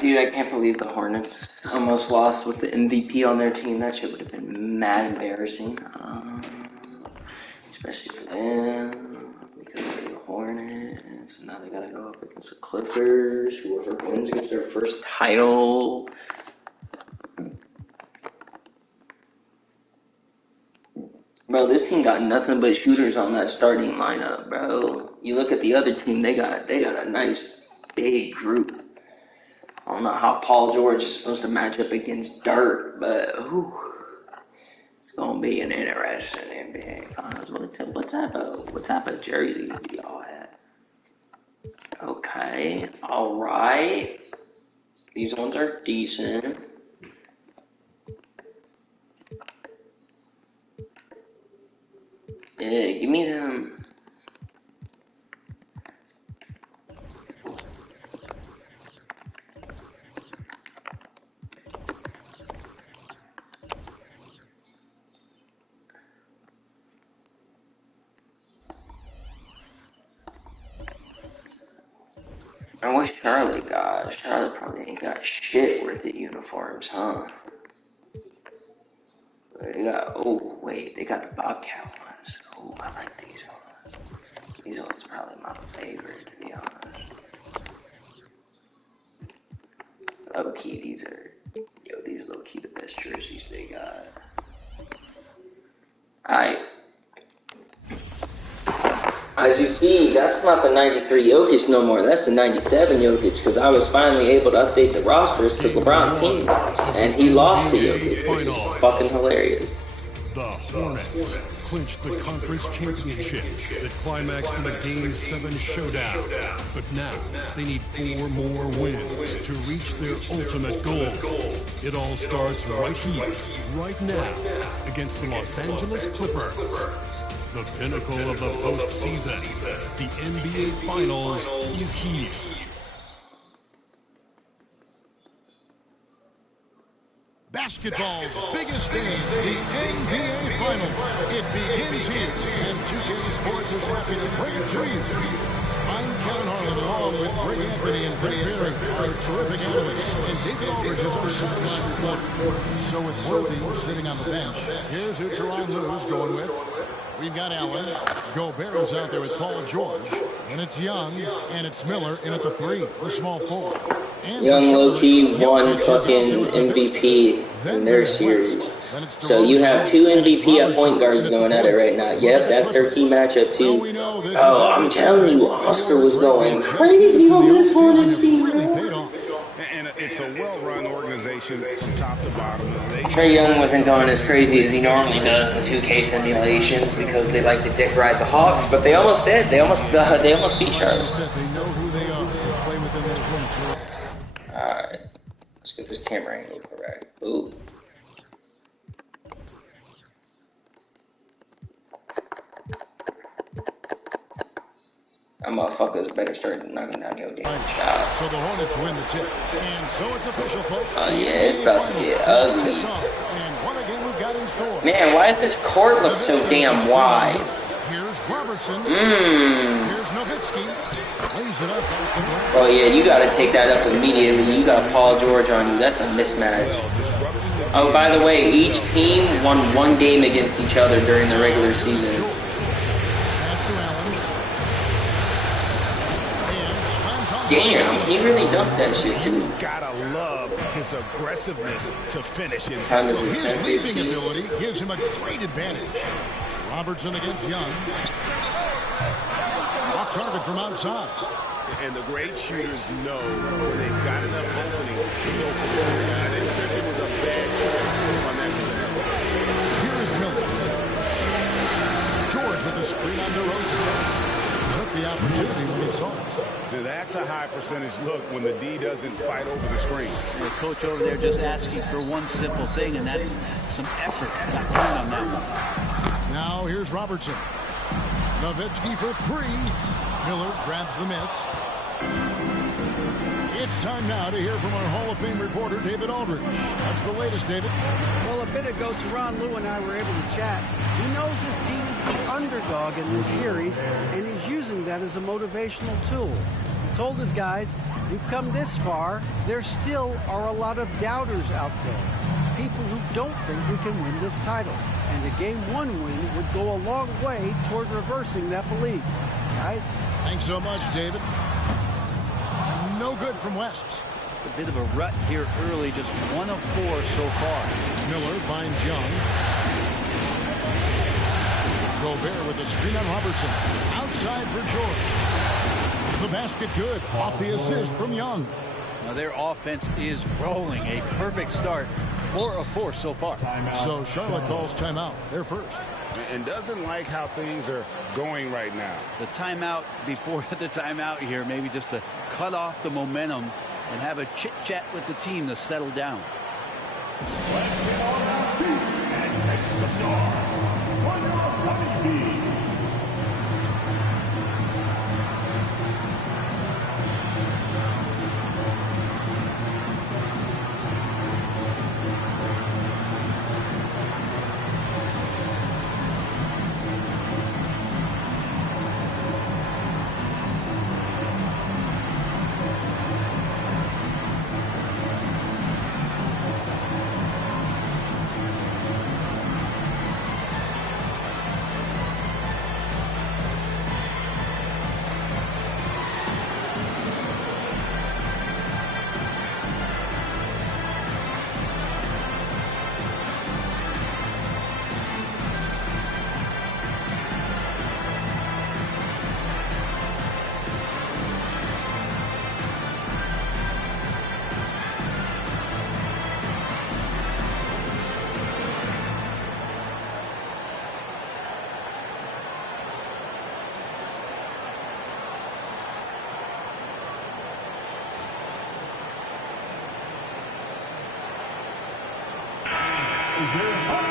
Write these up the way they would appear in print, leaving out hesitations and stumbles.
Dude, I can't believe the Hornets almost lost with the MVP on their team. That shit would have been mad embarrassing. Especially for them. Because they're the Hornets. Now they gotta go up against the Clippers. Whoever wins gets their first title. Bro, this team got nothing but shooters on that starting lineup, bro. You look at the other team, they got a nice big group. I don't know how Paul George is supposed to match up against Dirk, but it's gonna be an interesting NBA Finals. What type of jersey do y'all have? Okay, all right. These ones are decent. Yeah, give me them. I wish Charlotte got. Charlotte probably ain't got shit worth of uniforms, huh? They got. Oh wait, they got the Bobcat ones. Oh, I like these ones. These ones are probably my favorite, to be honest. Low key, these low key the best jerseys they got. Alright. As you see, that's not the 93 Jokic no more. That's the 97 Jokic, because I was finally able to update the rosters because LeBron's team lost. And he lost to Jokic, which is fucking hilarious. The Hornets clinched the conference championship that climaxed in a Game 7 showdown. But now they need 4 more wins to reach their ultimate goal. It all starts right here, right now, against the Los Angeles Clippers. The pinnacle of the postseason, the NBA Finals, is here. Basketball's biggest game, the NBA Finals. It begins here, and 2K Sports is happy to bring it to you. I'm Kevin Harlan, along with Greg Anthony and Greg Berry, our terrific analysts, and David Aldridge is our sideline reporter. So with Worthy sitting on the bench, here's who Tyronn Lue's going with. We've got Allen. Gobert is out there with Paul George. And it's Young, and it's Miller in at the 3, the small forward. Young low-key won fucking MVP in their series. So you have 2 MVP at point guards going at it right now. Yep, that's their key matchup too. Oh, I'm telling you, Oscar was going crazy on this Hornets team. And it's a well-run organization from top to bottom. Trae Young wasn't going as crazy as he normally does in 2K simulations because they like to dick ride the Hawks, but they almost did. They almost beat Charlotte. Alright, let's get this camera angle correct. Ooh. That motherfuckers better start knocking down your damn shot. So the Hornets win the tip. And so it's official, folks. Oh yeah, it's about to get ugly. And what a game we've got in store. Man, why does this court look so damn wide? Here's Robertson. Here's Nowitzki. Lays it up. Oh yeah, you gotta take that up immediately. You got Paul George on you. That's a mismatch. Oh, by the way, each team won 1 game against each other during the regular season. Damn, he really dumped that shit too. You gotta love his aggressiveness to finish his leaping ability gives him a great advantage. Robertson against Young. Off target from outside. And the great shooters know when they've got enough opening to go for the 3. I didn't think it was a bad choice on that possession. Here is Miller. George with the screen on DeRozan. Took the opportunity when he saw it. Now that's a high percentage look when the D doesn't fight over the screen. The coach over there just asking for one simple thing, and that's some effort. Got time on that one. Now here's Robertson. Nowitzki for 3. Miller grabs the miss. It's time now to hear from our Hall of Fame reporter, David Aldridge. What's the latest, David? Well, a bit ago, Tyronn Lue and I were able to chat. He knows his team is the underdog in this series, and he's using that as a motivational tool. He told his guys, We've come this far. There still are a lot of doubters out there. People who don't think we can win this title. And a Game 1 win would go a long way toward reversing that belief. Guys? Thanks so much, David. No good from West. Just a bit of a rut here early, just 1 of 4 so far. Miller finds Young. Gobert with a screen on Robertson. Outside for George. The basket good. Off the assist from Young. Now their offense is rolling. A perfect start. 4 of 4 so far. So Charlotte calls timeout. They're first. And doesn't like how things are going right now. The timeout before the timeout here, maybe just to cut off the momentum and have a chit-chat with the team to settle down. Let's get on our feet and make some noise for your honeybee.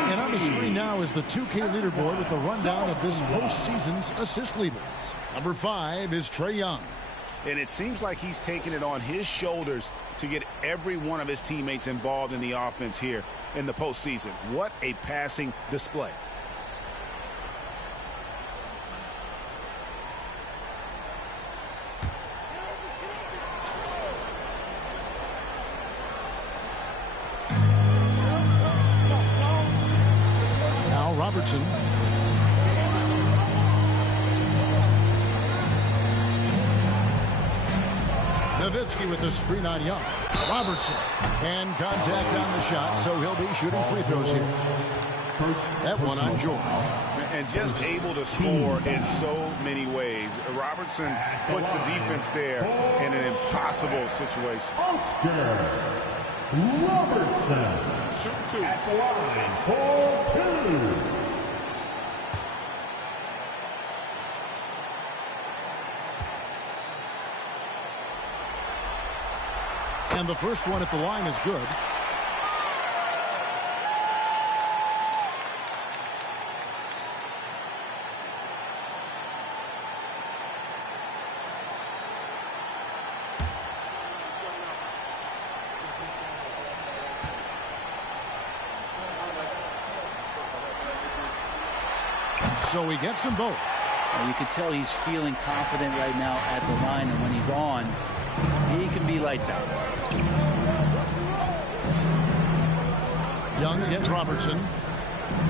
And on the screen now is the 2K leaderboard with the rundown of this postseason's assist leaders. Number 5 is Trae Young. And it seems like he's taking it on his shoulders to get every one of his teammates involved in the offense here in the postseason. What a passing display. Now Robertson. Nowitzki with the screen on Young. Robertson. And contact on the shot, so he'll be shooting free throws here. That one on George. And just able to score in so many ways. Robertson puts the defense there in an impossible situation. Oscar Robertson. Shoot 2. At the line for 2. And the first one at the line is good. So he gets them both. You can tell he's feeling confident right now at the line, and when he's on, he can be lights out. Young against Robertson.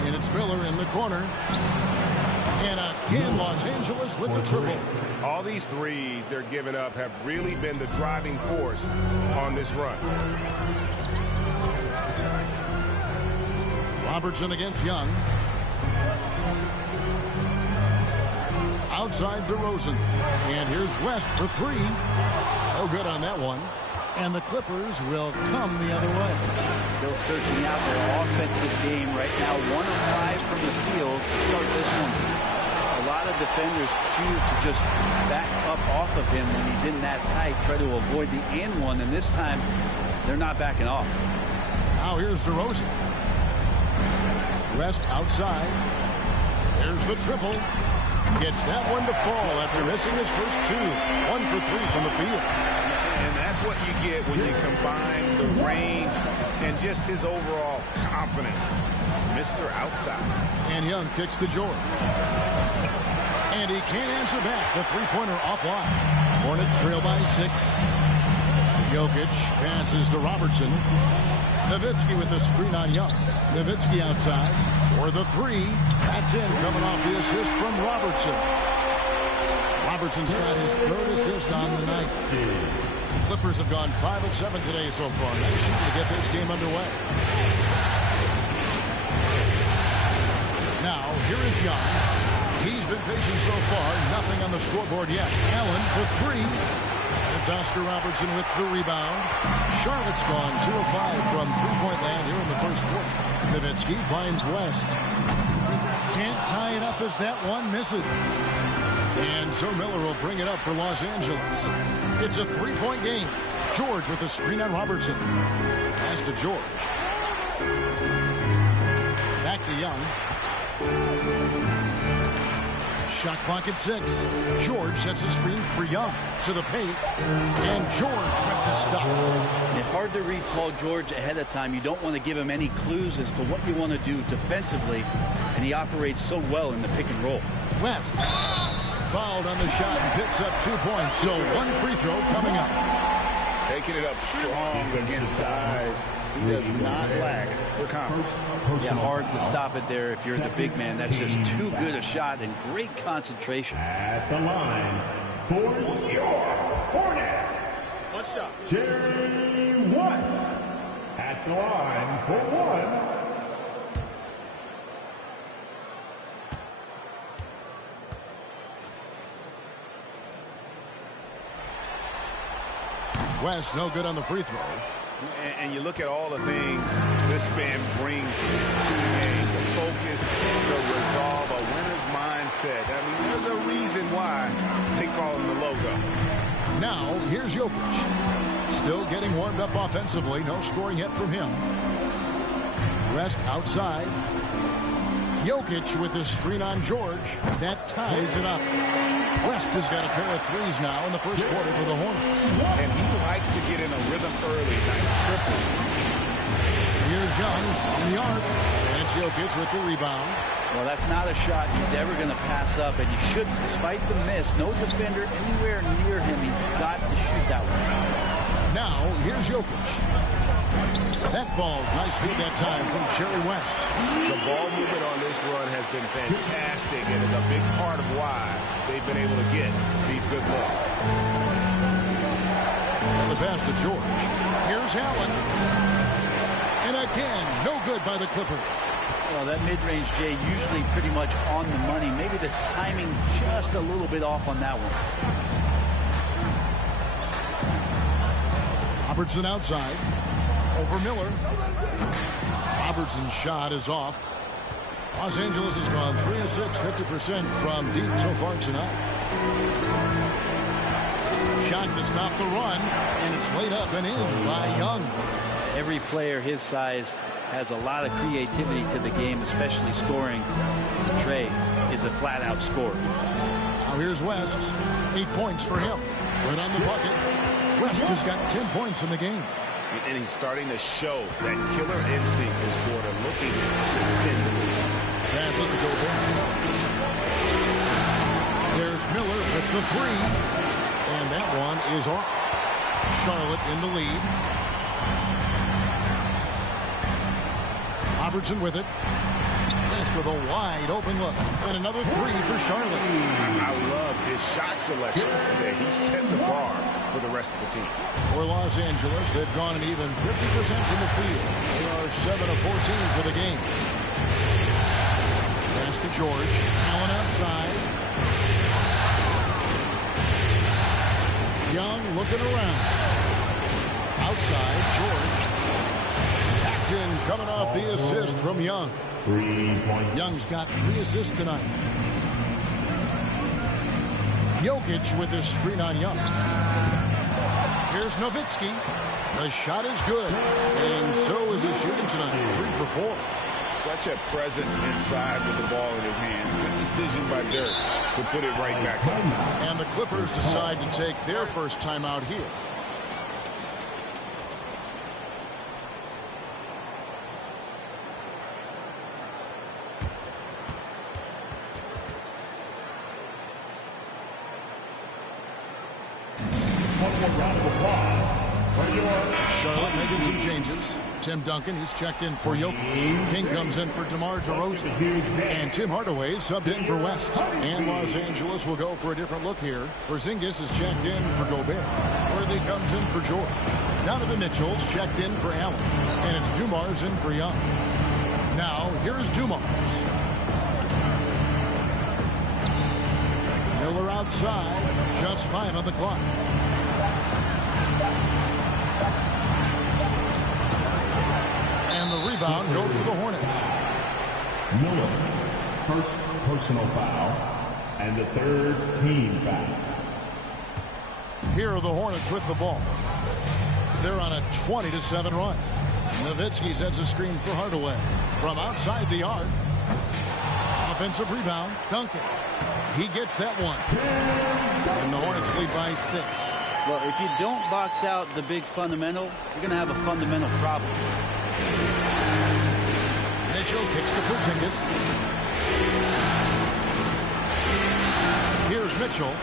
And it's Miller in the corner. And again, Los Angeles with the triple. All these threes they're giving up have really been the driving force on this run. Robertson against Young. Outside DeRozan. And here's West for 3. No good on that one. And the Clippers will come the other way. Still searching out their offensive game right now. 1 of 5 from the field to start this one. A lot of defenders choose to just back up off of him when he's in that tight, try to avoid the and one, and this time they're not backing off. Now here's DeRozan. West outside. There's the triple. Gets that one to fall after missing his first 2. 1 for 3 from the field. And that's what you get when you combine the range and just his overall confidence. Mr. Outside. And Young kicks to George. And he can't answer back. The three-pointer offline. Hornets trail by 6. Jokic passes to Robertson. Nowitzki with the screen on Young. Nowitzki outside for the three. That's in, coming off the assist from Robertson. Robertson's got his third assist on the night. The Clippers have gone 5 of 7 today so far. Nice shooting to get this game underway. Now, here is Young. He's been patient so far. Nothing on the scoreboard yet. Allen for three. It's Oscar Robertson with the rebound. Charlotte's gone 2 of 5 from three-point land here in the first quarter. Nowitzki finds West. Can't tie it up as that one misses. And so Miller will bring it up for Los Angeles. It's a three-point game. George with the screen on Robertson. Pass to George. Back to Young. Shot clock at 6. George sets a screen for Young to the paint. And George with the stuff. It's hard to read Paul George ahead of time. You don't want to give him any clues as to what you want to do defensively. And he operates so well in the pick and roll. West fouled on the shot and picks up 2 points. So one free throw coming up. Taking it up strong against size. He does not lack for confidence. Yeah, hard to stop it there if you're the big man. That's just too good a shot and great concentration. At the line for your Hornets. What's up? Jerry West. At the line for one. West no good on the free throw. And you look at all the things this man brings to the game. The focus, the resolve, a winner's mindset. I mean, there's a reason why they call him the logo. Now, here's Jokic. Still getting warmed up offensively. No scoring yet from him. West outside. Jokic with his screen on George. That ties it up. West has got a pair of threes now in the first quarter for the Hornets. And he likes to get in a rhythm early. Nice triple. Here's Young on the arc. And it's Jokic with the rebound. Well, that's not a shot he's ever going to pass up, and he shouldn't. Despite the miss, no defender anywhere near him. He's got to shoot that one. Now, here's Jokic. That falls. Nice feed that time from Jerry West. The ball movement on this run has been fantastic and is a big part of why they've been able to get these good balls. And the pass to George. Here's Allen. And again, no good by the Clippers. Well, that mid-range, Jay, usually pretty much on the money. Maybe the timing just a little bit off on that one. Robertson outside. Over Miller. Robertson's shot is off. Los Angeles has gone 3 of 6, 50% from deep so far tonight. Shot to stop the run, and it's laid up and in by Young. Every player his size has a lot of creativity to the game, especially scoring. Trey is a flat-out scorer. Now here's West. 8 points for him. Right on the bucket. West has got 10 points in the game. And he's starting to show that killer instinct this quarter, looking to extend the lead. Pass it to Gobert. There's Miller with the three. And that one is off. Charlotte in the lead. Robertson with it. West with a wide open look. And another three for Charlotte. I love his shot selection today. He set the bar for the rest of the team. For Los Angeles, they've gone an even 50% from the field. They are 7 of 14 for the game. Pass to George. Allen outside. Young looking around. Outside, George. Back in, coming off the assist from Young. 3 points. Young's got 3 assists tonight. Jokic with his screen on Young. Here's Nowitzki. The shot is good. And so is his shooting tonight. 3 for 4. Such a presence inside with the ball in his hands. Good decision by Dirk to put it right back up. And the Clippers decide to take their first timeout here. One more round of applause Charlotte making some changes. Tim Duncan, he's checked in for Jokic. King comes in for DeMar DeRozan. And Tim Hardaway subbed in for West. And Los Angeles will go for a different look here. Porzingis is checked in for Gobert. Worthy comes in for George. Donovan Mitchell's checked in for Allen. And it's Dumars in for Young. Now, here's Dumars. Miller outside. Just 5 on the clock. And the rebound goes to the Hornets. Miller, first personal foul, and the third team foul. Here are the Hornets with the ball. They're on a 20-7 run. Nowitzki sets a screen for Hardaway. From outside the arc. Offensive rebound, Duncan. He gets that one. And the Hornets lead by 6. Well, if you don't box out the big fundamental, you're going to have a fundamental problem. Mitchell kicks to Porzingis. Here's Mitchell.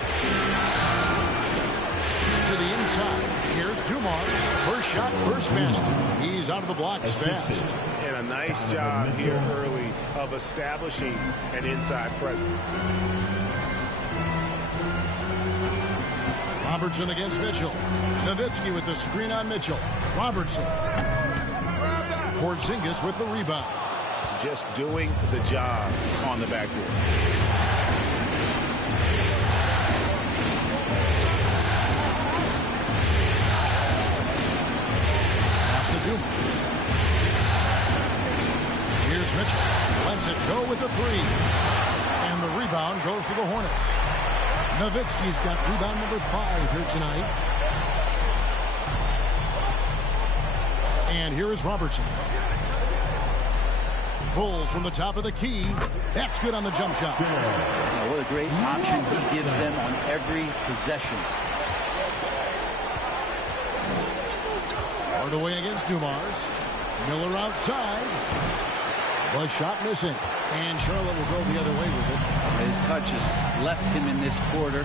To the inside. Here's Dumars. First shot, first basket. He's out of the blocks fast. And a nice job here early of establishing an inside presence. Robertson against Mitchell. Nowitzki with the screen on Mitchell. Robertson. Porzingis with the rebound. Just doing the job on the backboard. Pass to Dumars. Here's Mitchell. Lets it go with the 3. And the rebound goes to the Hornets. Nowitzki's got rebound number 5 here tonight. And here is Robertson. Bulls from the top of the key. That's good on the jump shot. Oh, what a great option he gives them on every possession. Hardaway against Dumars. Miller outside. The shot missing. And Charlotte will go the other way with it. His touch has left him in this quarter.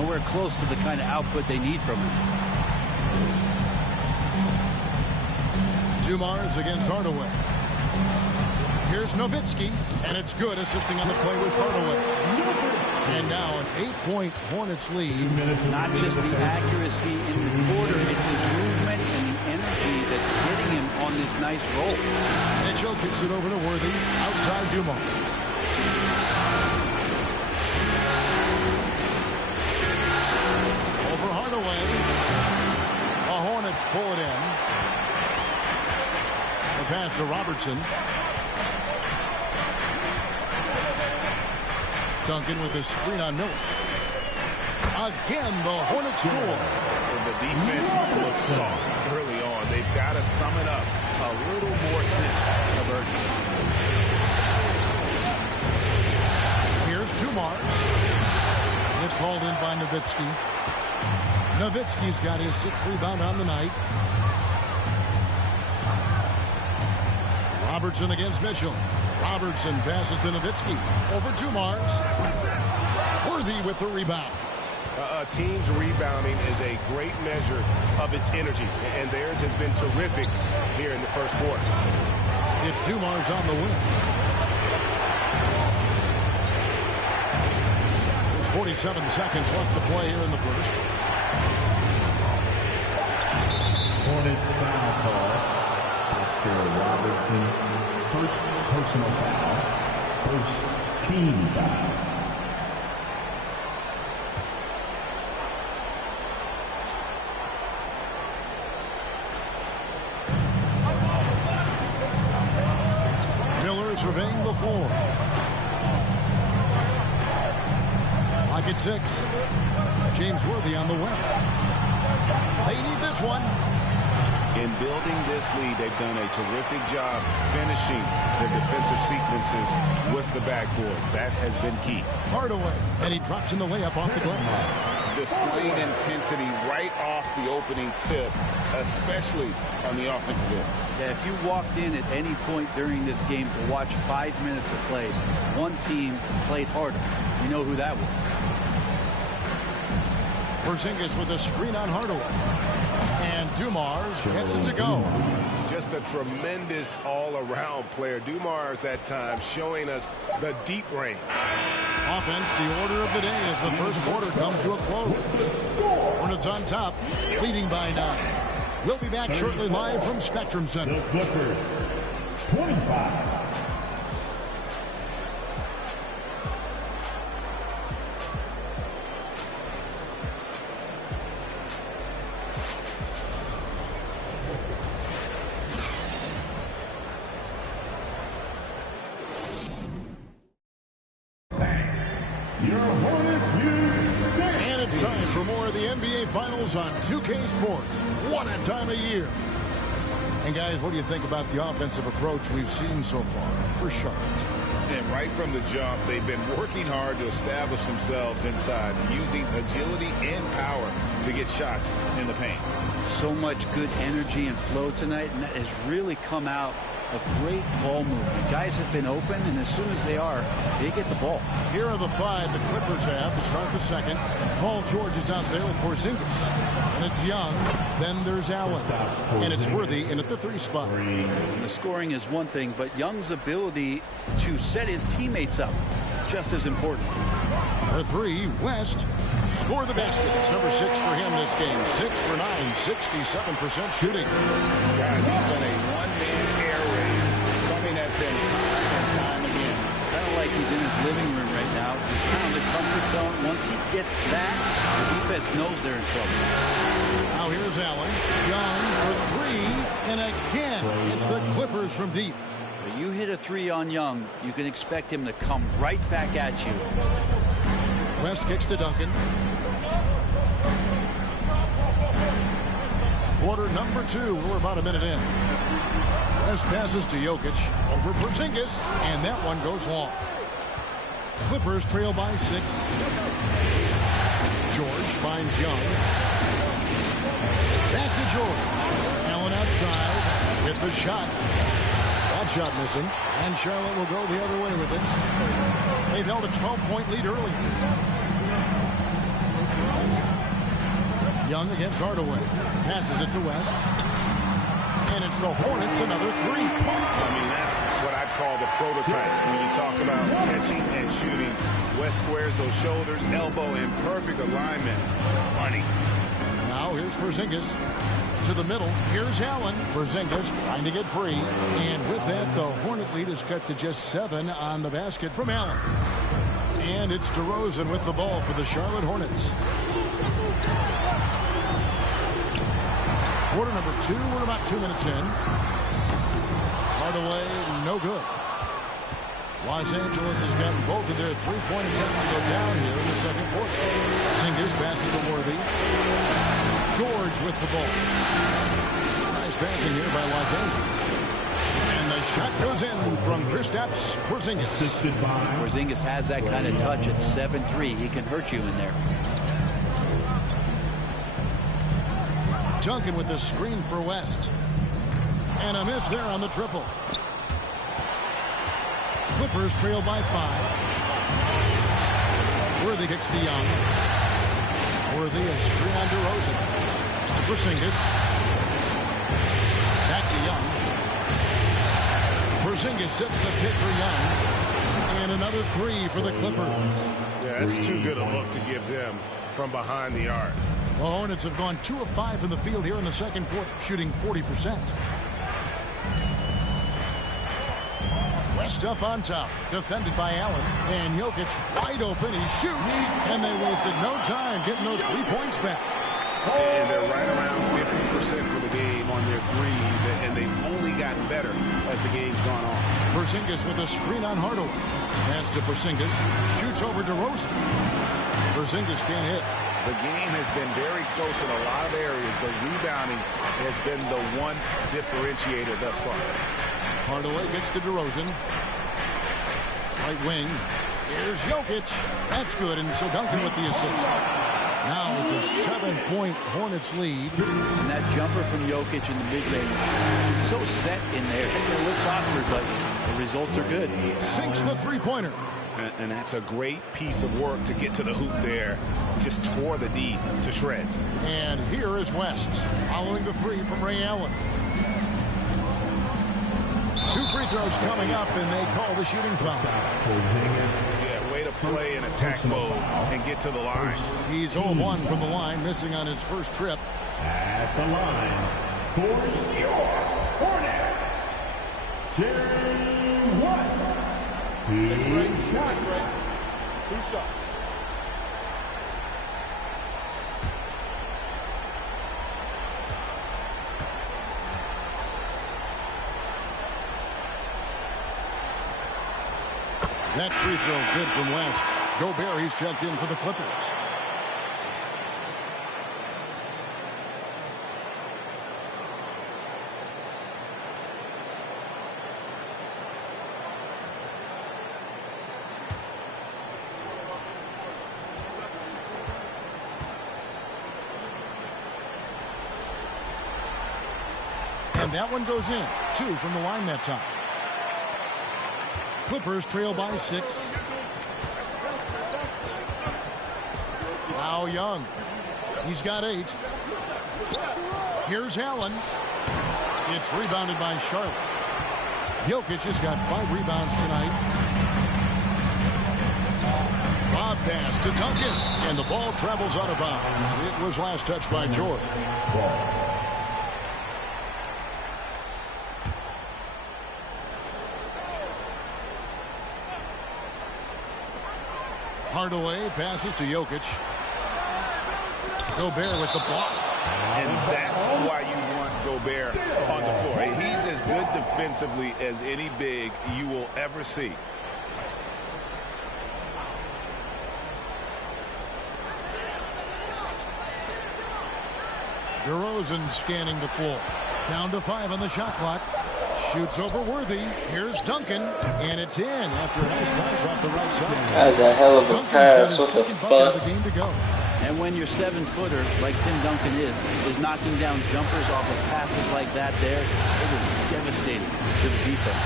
Nowhere close to the kind of output they need from him. Dumars against Hardaway. Here's Nowitzki, and it's good, assisting on the play with Hardaway. And now an 8-point Hornets lead. Not just the accuracy in the quarter, it's his movement and the energy that's getting him on this nice roll. Mitchell kicks it over to Worthy, outside Dumars. Over Hardaway. The Hornets pull it in. The pass to Robertson. Duncan with a screen on Miller. Again, the Hornets score. And the defense looks soft early on. They've got to sum it up. A little more sense of urgency. Here's Dumars. It's hauled in by Nowitzki. Nowitzki's got his 6th rebound on the night. Robertson against Mitchell. Robertson passes to Nowitzki. Over Dumars. Worthy with the rebound. A team's rebounding is a great measure of its energy, and theirs has been terrific here in the first quarter. It's Dumars on the win. There's 47 seconds left to play here in the first. Hornets foul call. Mr. Robertson. First personal foul. First team foul. Miller surveying the floor. Lock at 6. James Worthy on the win. They need this one. In building this lead, they've done a terrific job finishing their defensive sequences with the backboard. That has been key. Hardaway, and he drops in the layup off the glass. Displayed intensity right off the opening tip, especially on the offensive end. Yeah, if you walked in at any point during this game to watch 5 minutes of play, one team played harder. You know who that was. Porzingis with a screen on Hardaway. And Dumars gets it to go. Just a tremendous all-around player. Dumars at times showing us the deep range. Offense, the order of the day as the first quarter comes to a close. Hornets on top, leading by 9. We'll be back shortly live from Spectrum Center. The Clippers, 25. And it's time for more of the NBA Finals on 2K Sports. What a time of year. And guys, what do you think about the offensive approach we've seen so far for Charlotte? And right from the jump, they've been working hard to establish themselves inside, using agility and power to get shots in the paint. So much good energy and flow tonight, and that has really come out of great ball movement. Guys have been open, and as soon as they are, they get the ball. Here are the 5 the Clippers have to start the second. Paul George is out there with Porzingis. And it's Young. Then there's Allen. And it's Worthy in at the 3 spot. The scoring is one thing, but Young's ability to set his teammates up is just as important. For 3, West. Score the basket. It's number 6 for him this game. 6 for 9, 67% shooting. Guys, he's been a one-man air raid coming at them time and time again. Kind of like he's in his living room right now. He's found the comfort zone. Once he gets that, the defense knows they're in trouble. Now here's Allen. Young for 3. And again, it's the Clippers from deep. When you hit a 3 on Young, you can expect him to come right back at you. West kicks to Duncan. Quarter number 2. We're about a minute in. West passes to Jokic over Porzingis, and that one goes long. Clippers trail by 6. George finds Young. Back to George. Allen outside. Hit the shot. That shot missing. And Charlotte will go the other way with it. They've held a 12-point lead early. Young against Hardaway. Passes it to West. And it's the Hornets, another 3. I mean, that's what I call the prototype. When you talk about catching and shooting, West squares those shoulders, elbow in perfect alignment. Money. Now here's Porzingis. To the middle. Here's Allen. Porzingis trying to get free. And with that, the Hornet lead is cut to just 7 on the basket from Allen. And it's DeRozan with the ball for the Charlotte Hornets. Quarter number 2. We're about 2 minutes in. Hardaway, no good. Los Angeles has gotten both of their 3-point attempts to go down here in the second quarter. Porzingis passes to Worthy. George with the ball. Nice passing here by Los Angeles. And the shot goes in from Kristaps Porzingis. Porzingis has that kind of touch at 7-3. He can hurt you in there. Duncan with the screen for West. And a miss there on the triple. Clippers trail by 5. Worthy kicks to Young. Worthy a screen on DeRozan. It's to Porzingis. Back to Young. Porzingis sets the pick for Young. And another 3 for the Clippers. Yeah, that's too good a look to give them from behind the arc. The Hornets have gone 2 of 5 from the field here in the second quarter, shooting 40%. West up on top, defended by Allen. And Jokic wide open, he shoots. And they wasted no time getting those 3 points back. And they're right around 50% for the game on their threes, and they've only gotten better as the game's gone on. Porzingis with a screen on Hardaway. Pass to Porzingis, shoots over DeRozan. Porzingis can't hit. The game has been very close in a lot of areas, but rebounding has been the one differentiator thus far. Hardaway gets to DeRozan. Right wing. Here's Jokic. That's good, and so Duncan with the assist. Now it's a 7-point Hornets lead. And that jumper from Jokic in the mid-range is so set in there. It looks awkward, but the results are good. Sinks the 3-pointer. And that's a great piece of work to get to the hoop there. Just tore the D to shreds. And here is West following the three from Ray Allen. 2 free throws coming up, and they call the shooting foul. Yeah, way to play in attack mode and get to the line. He's 0-1 from the line, missing on his first trip. At the line for your Hornets, Jerry West. Two shots. That free throw good from West. Gobert, he's checked in for the Clippers. And that one goes in. 2 from the line that time. Clippers trail by 6. Now Young. He's got 8. Here's Allen. It's rebounded by Charlotte. Jokic has got 5 rebounds tonight. Lob pass to Duncan. And the ball travels out of bounds. It was last touched by George. Hardaway passes to Jokic. Gobert with the block. And that's why you want Gobert on the floor. He's as good defensively as any big you will ever see. DeRozan scanning the floor. Down to 5 on the shot clock. Shoots over Worthy. Here's Duncan. And it's in after a nice bounce off the right side. That's a hell of a pass. What the fuck? The game to go. And when your 7-footer, like Tim Duncan is knocking down jumpers off of passes like that there, it is devastating to the defense.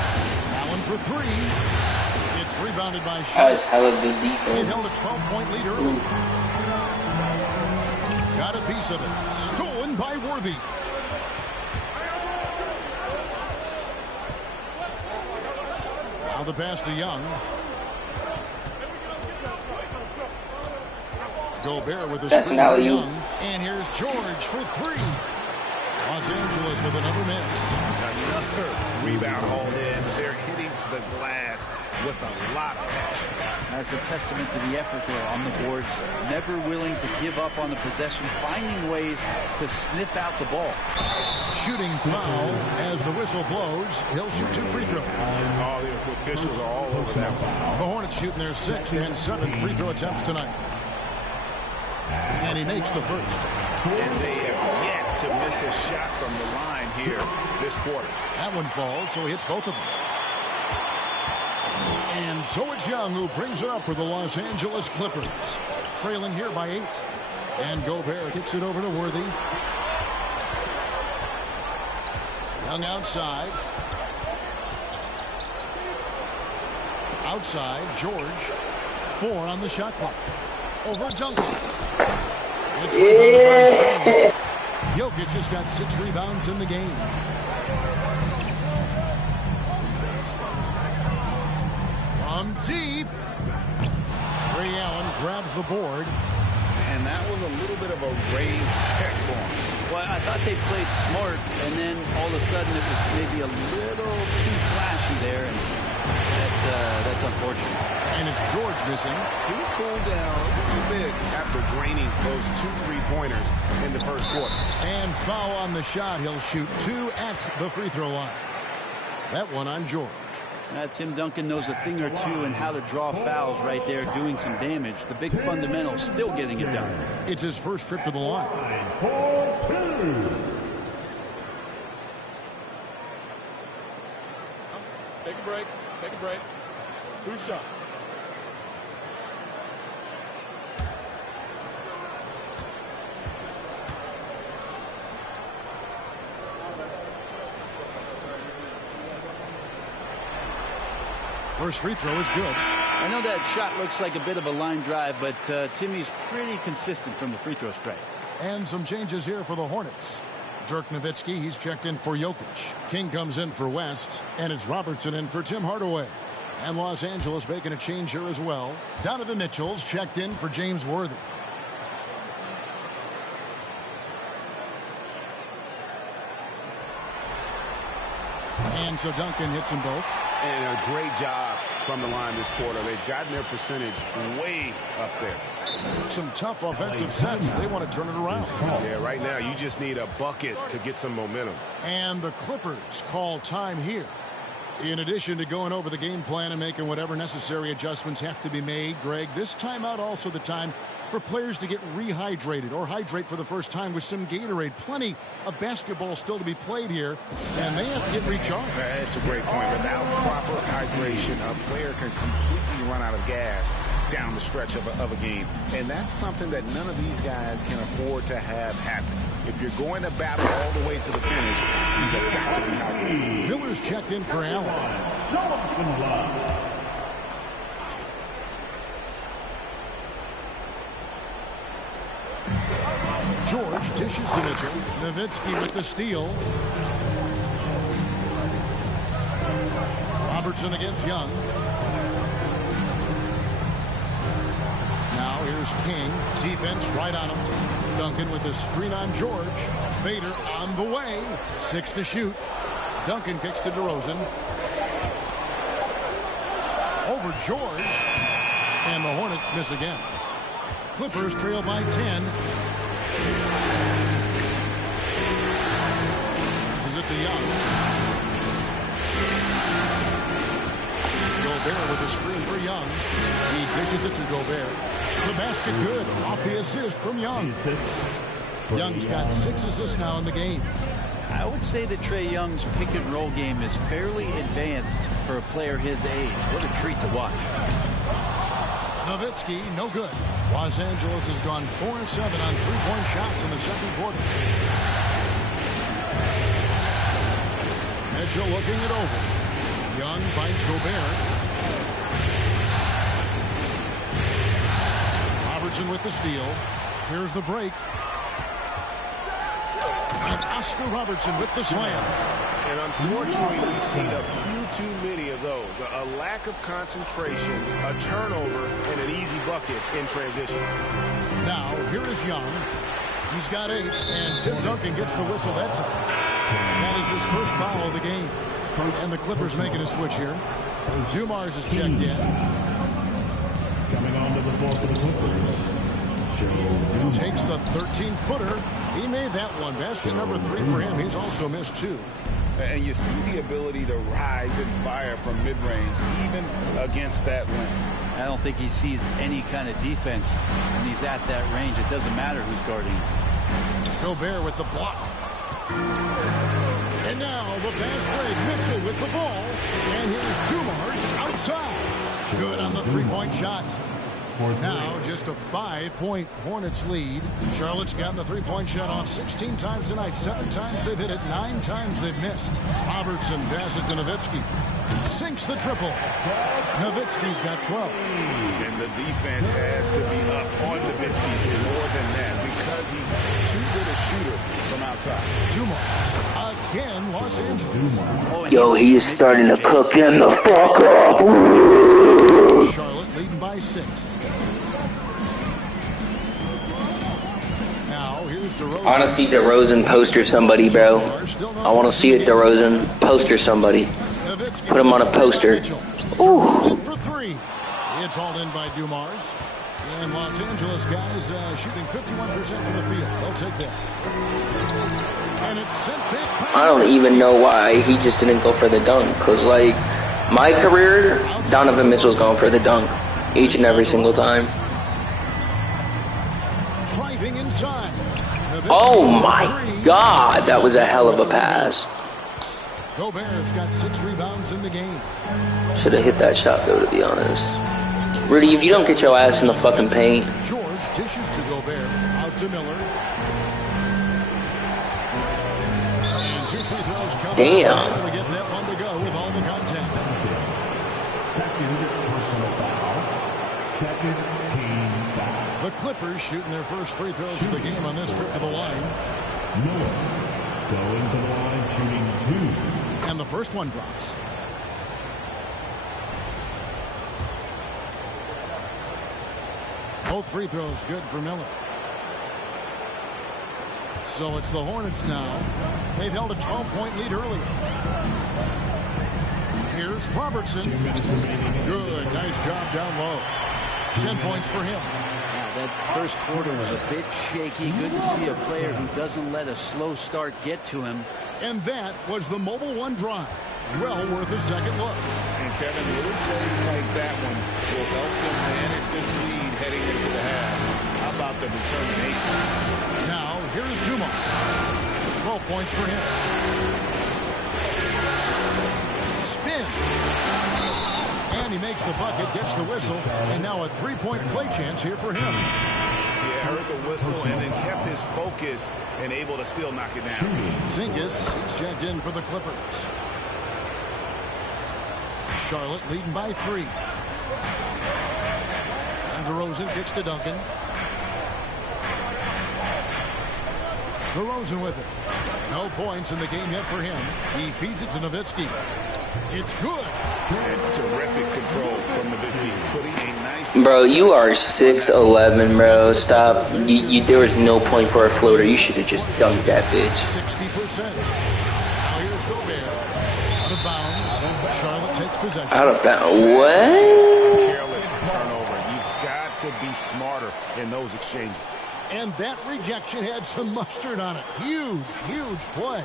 Allen for 3. It's rebounded by Shaw. That is hella good They defense. held a 12-point lead early. Got a piece of it. Stolen by Worthy. Now the pass to Young. Gobert with a That's screen an for alley-oop. Young. And here's George for 3. Los Angeles with another miss. Another rebound hauled in. They're hitting the glass with a lot of passion. That's a testament to the effort there on the boards. Never willing to give up on the possession, finding ways to sniff out the ball. Shooting foul as the whistle blows. He'll shoot 2 free throws. All the officials are all over that one. The Hornets shooting their 6th and 7th free throw attempts tonight. And he makes the first. And they have yet to miss a shot from the line here this quarter. That one falls, so he hits both of them. And so it's Young who brings it up for the Los Angeles Clippers. Trailing here by 8. And Gobert kicks it over to Worthy. Young outside. Outside, George. 4 on the shot clock. Over Duncan. It's rebounded by Shaw. Jokic has got 6 rebounds in the game. From deep. Ray Allen grabs the board. And that was a little bit of a range check for him. Well, I thought they played smart, and then all of a sudden it was maybe a little too flashy there, and that's unfortunate. And it's George missing. He's cooled down a little bit after draining those 2 3-pointers in the first quarter. And foul on the shot. He'll shoot 2 at the free throw line. That one on George. Tim Duncan knows a thing or two in how to draw fouls right there, doing some damage. The big fundamental still getting it done. It's his first trip to the line. Take a break. Take a break. 2 shots. First free throw is good. I know that shot looks like a bit of a line drive, but Timmy's pretty consistent from the free throw strike. And some changes here for the Hornets. Dirk Nowitzki, he's checked in for Jokic. King comes in for West, and it's Robertson in for Tim Hardaway. And Los Angeles making a change here as well. Donovan Mitchell's checked in for James Worthy. And so Duncan hits them both. And a great job from the line this quarter. They've gotten their percentage way up there. Some tough offensive sets. They want to turn it around. Yeah, right now you just need a bucket to get some momentum. And the Clippers call time here. In addition to going over the game plan and making whatever necessary adjustments have to be made, Greg, this timeout also the time for players to get rehydrated or hydrate for the first time with some Gatorade. Plenty of basketball still to be played here, and they have to get recharged. That's a great point. Without proper hydration, a player can completely run out of gas down the stretch of a game. And that's something that none of these guys can afford to have happen. If you're going to battle all the way to the finish, you've got to be hydrated. Miller's checked in for Allen. George dishes to Mitchell. Nowitzki with the steal. Robertson against Young. Now here's King. Defense right on him. Duncan with a screen on George. Fader on the way. 6 to shoot. Duncan kicks to DeRozan. Over George. And the Hornets miss again. Clippers trail by 10. This is it to Young. Gobert with the screen for Young. He dishes it to Gobert. The basket good off the assist from Young. Young's got 6 assists now in the game. I would say that Trae Young's pick and roll game is fairly advanced for a player his age. What a treat to watch. Nowitzki, no good. Los Angeles has gone 4 of 7 on three-point shots in the second quarter. Mitchell looking it over. Young finds Gobert. Robertson with the steal. Here's the break. And Oscar Robertson with the slam. And unfortunately, we've seen a few too many of those. A lack of concentration, a turnover, and an easy bucket in transition. Now, here is Young. He's got 8, and Tim Duncan gets the whistle that time. That is his first foul of the game. And the Clippers making a switch here. Dumars is checked in. Coming on to the floor for the Clippers. Takes the 13-footer. He made that one. Basket number 3 for him. He's also missed 2. And you see the ability to rise and fire from mid-range, even against that length. I don't think he sees any kind of defense when he's at that range. It doesn't matter who's guarding him. Gobert with the block. And now the pass play. Mitchell with the ball. And here's Dumars outside. Good on the three-point shot. Now just a 5-point Hornets lead. Charlotte's gotten the three-point shot off 16 times tonight. 7 times they've hit it. 9 times they've missed. Robertson passes to Nowitzki. Sinks the triple. Nowitzki's got 12. And the defense has to be up on Nowitzki more than that because he's too good a shooter from outside. Dumars again, Los Angeles. Yo, he's starting to cook him the fuck up. Charlotte leading by 6. Now here's DeRozan. I want to see DeRozan poster somebody, bro. I want to see it, DeRozan poster somebody. Put him on a poster. Ooh. For 3. It's all in by Dumars. And Los Angeles guys shooting 51% from the field. They'll take that. And it's sent back. I don't even know why he just didn't go for the dunk. Because, like, my career, Donovan Mitchell's going for the dunk. Each and every single time. Driving inside. Oh, my God. That was a hell of a pass. Gobert's got 6 rebounds in the game. Should have hit that shot, though, to be honest. Rudy, if you don't get your ass in the fucking paint. George dishes to Gobert. Out to Miller. And 2 free throws coming. Damn. Able to get that one to go with all the contact. Second personal foul. Clippers shooting their first free throws of the game on this trip to the line. Noah going to the line shooting 2. And the first one drops. Both free throws good for Miller. So it's the Hornets now. They've held a 12-point lead earlier. Here's Robertson. Good. Nice job down low. 10 points for him. That first quarter was a bit shaky. Good to see a player who doesn't let a slow start get to him. And that was the Mobile One drive. Well worth a second look. And Kevin, little plays like that one will help them manage this lead heading into the half. How about the determination? Now, here's Dumars. 12 points for him. Spins. And he makes the bucket, gets the whistle, and now a three-point play chance here for him. Yeah, heard the whistle and then kept his focus and able to still knock it down. Zinkis, he's checked in for the Clippers. Charlotte leading by 3. And DeRozan kicks to Duncan. DeRozan with it. No points in the game yet for him. He feeds it to Nowitzki. It's good. And terrific control from Nowitzki, putting a nice... Bro, you are 6'11", bro. Stop. There was no point for a floater. You should have just dunked that bitch. 60%. Now here's Gobert. Out of bounds. Charlotte takes possession. Out of bounds. What? Careless turnover. You've got to be smarter in those exchanges. And that rejection had some mustard on it. Huge, huge play.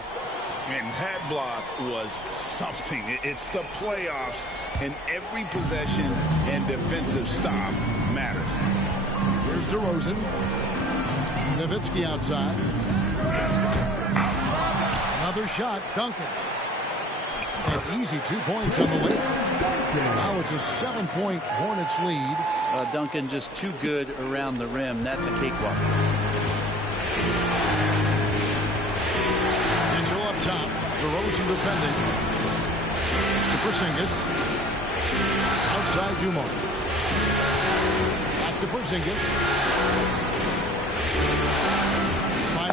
And that block was something. It's the playoffs, and every possession and defensive stop matters. Here's DeRozan. Nowitzki outside. Another shot. Duncan. An easy 2 points on the way. Now it's a 7-point Hornets lead. Duncan just too good around the rim. That's a cakewalk. Mitchell up top. DeRozan defending. To Porzingis. Outside Dumars. Back to Porzingis.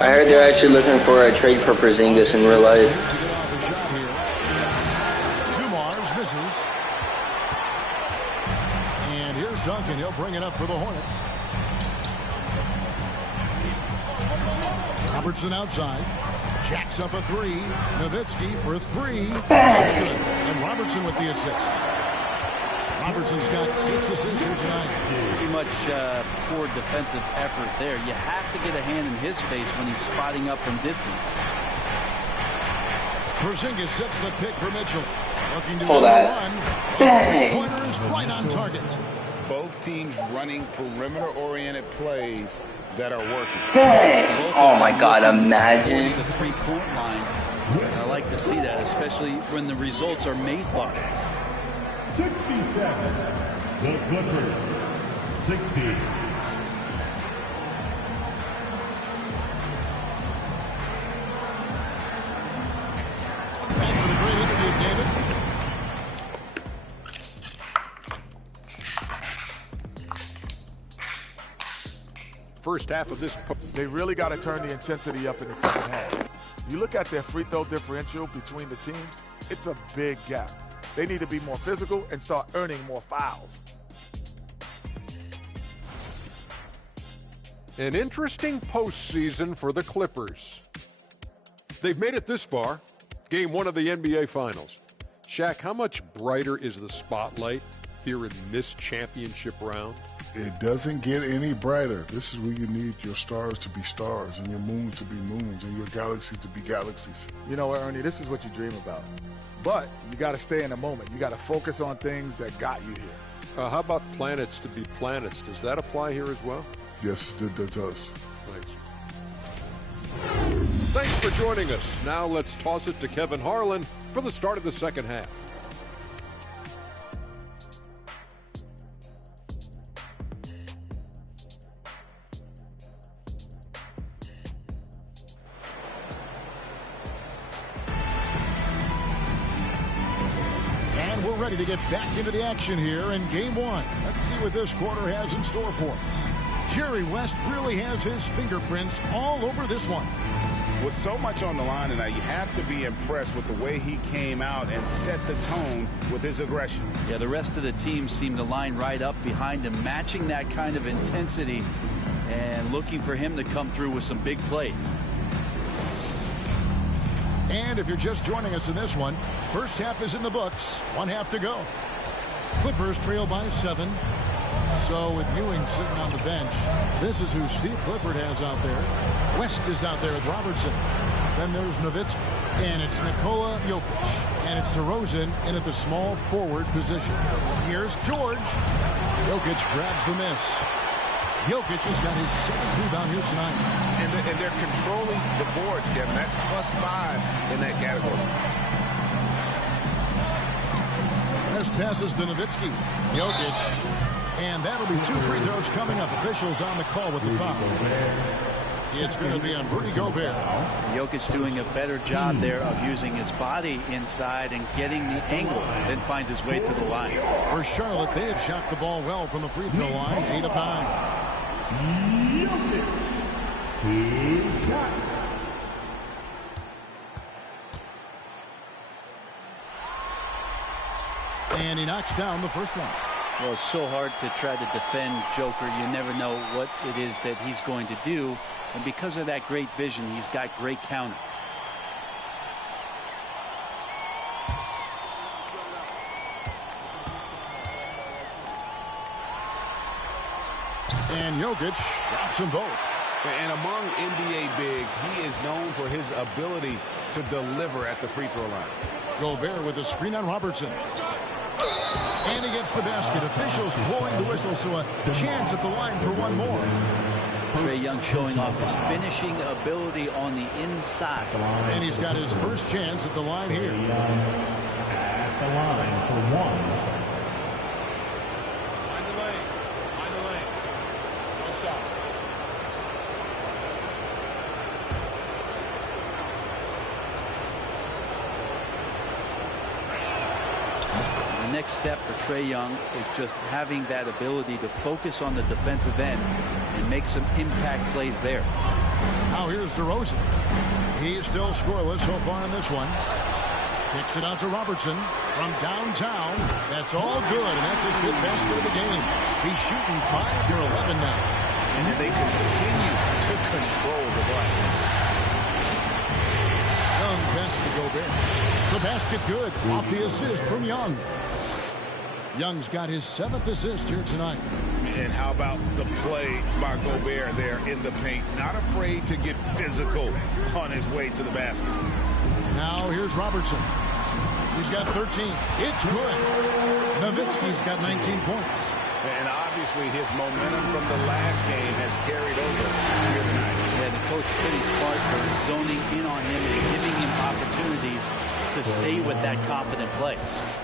I heard they're actually looking for a trade for Porzingis in real life. To get off a shot here. Dumars misses. And here's Duncan. He'll bring it up for the Hornets. Robertson outside. Jacks up a 3. Nowitzki for 3. That's good. And Robertson with the assist. Robertson's got 6 assists here tonight. Pretty much poor defensive effort there. You have to get a hand in his face when he's spotting up from distance. Porzingis sets the pick for Mitchell. Looking to Hold that. Pointers right on target. Both teams running perimeter-oriented plays that are working. Oh my God, imagine. The three-point line. I like to see that, especially when the results are made buckets. 67. The Clippers. 60. Thanks for the great interview, David. First half of this, they really got to turn the intensity up in the second half. You look at their free throw differential between the teams, it's a big gap. They need to be more physical and start earning more fouls. An interesting postseason for the Clippers. They've made it this far, game 1 of the NBA Finals. Shaq, how much brighter is the spotlight here in this championship round? It doesn't get any brighter. This is where you need your stars to be stars and your moons to be moons and your galaxies to be galaxies. You know what, Ernie, this is what you dream about. But you got to stay in the moment. You got to focus on things that got you here. How about planets to be planets? Does that apply here as well? Yes, it does. Thanks. Thanks for joining us. Now let's toss it to Kevin Harlan for the start of the second half. We're ready to get back into the action here in game 1. Let's see what this quarter has in store for us. Jerry West really has his fingerprints all over this one. With so much on the line tonight, you have to be impressed with the way he came out and set the tone with his aggression. Yeah, the rest of the team seemed to line right up behind him, matching that kind of intensity and looking for him to come through with some big plays. And if you're just joining us in this one, first half is in the books. 1 half to go. Clippers trail by 7. So with Ewing sitting on the bench, this is who Steve Clifford has out there. West is out there with Robertson. Then there's Nowitzki. And it's NIKOLA, Jokic. And it's DeRozan in at the small forward position. Here's George. Jokic grabs the miss. Jokic has got his 7th rebound here tonight. And they're controlling the boards, Kevin. That's +5 in that category. This passes to Nowitzki. Jokic. And that'll be 2 free throws coming up. Officials on the call with the foul. It's going to be on Rudy Gobert. Jokic doing a better job there of using his body inside and getting the angle, then finds his way to the line. For Charlotte, they have shot the ball well from the free throw line. 8 of 9. Jokic. 2 shots. And he knocks down the first one. Well, it's so hard to try to defend Joker. You never know what it is that he's going to do. And because of that great vision, he's got great counter. And Jokic drops them both. And among NBA bigs, he is known for his ability to deliver at the free throw line. Gobert with a screen on Robertson. And he gets the basket. Officials blowing the whistle, so a chance at the line for one more. Trae Young showing off his finishing ability on the inside. And he's got his first chance at the line here. At the line for 1. Mind the lane. Mind the lane. What's up? The next step for Trae Young is just having that ability to focus on the defensive end and make some impact plays there. Now here's DeRozan. He's still scoreless so far in this one. Kicks it out to Robertson from downtown. That's all good, and that's his 5th basket of the game. He's shooting 5 for 11 now. And they continue to control the ball. Young pass to Gobert. The basket good off the assist from Young. Young's got his 7th assist here tonight. And how about the play by Gobert there in the paint? Not afraid to get physical on his way to the basket. Now here's Robertson. He's got 13. It's good. Nowitzki's got 19 points. And obviously his momentum from the last game has carried over here tonight. Yeah, the coach pretty smart for zoning in on him and giving him opportunities to stay with that confident play.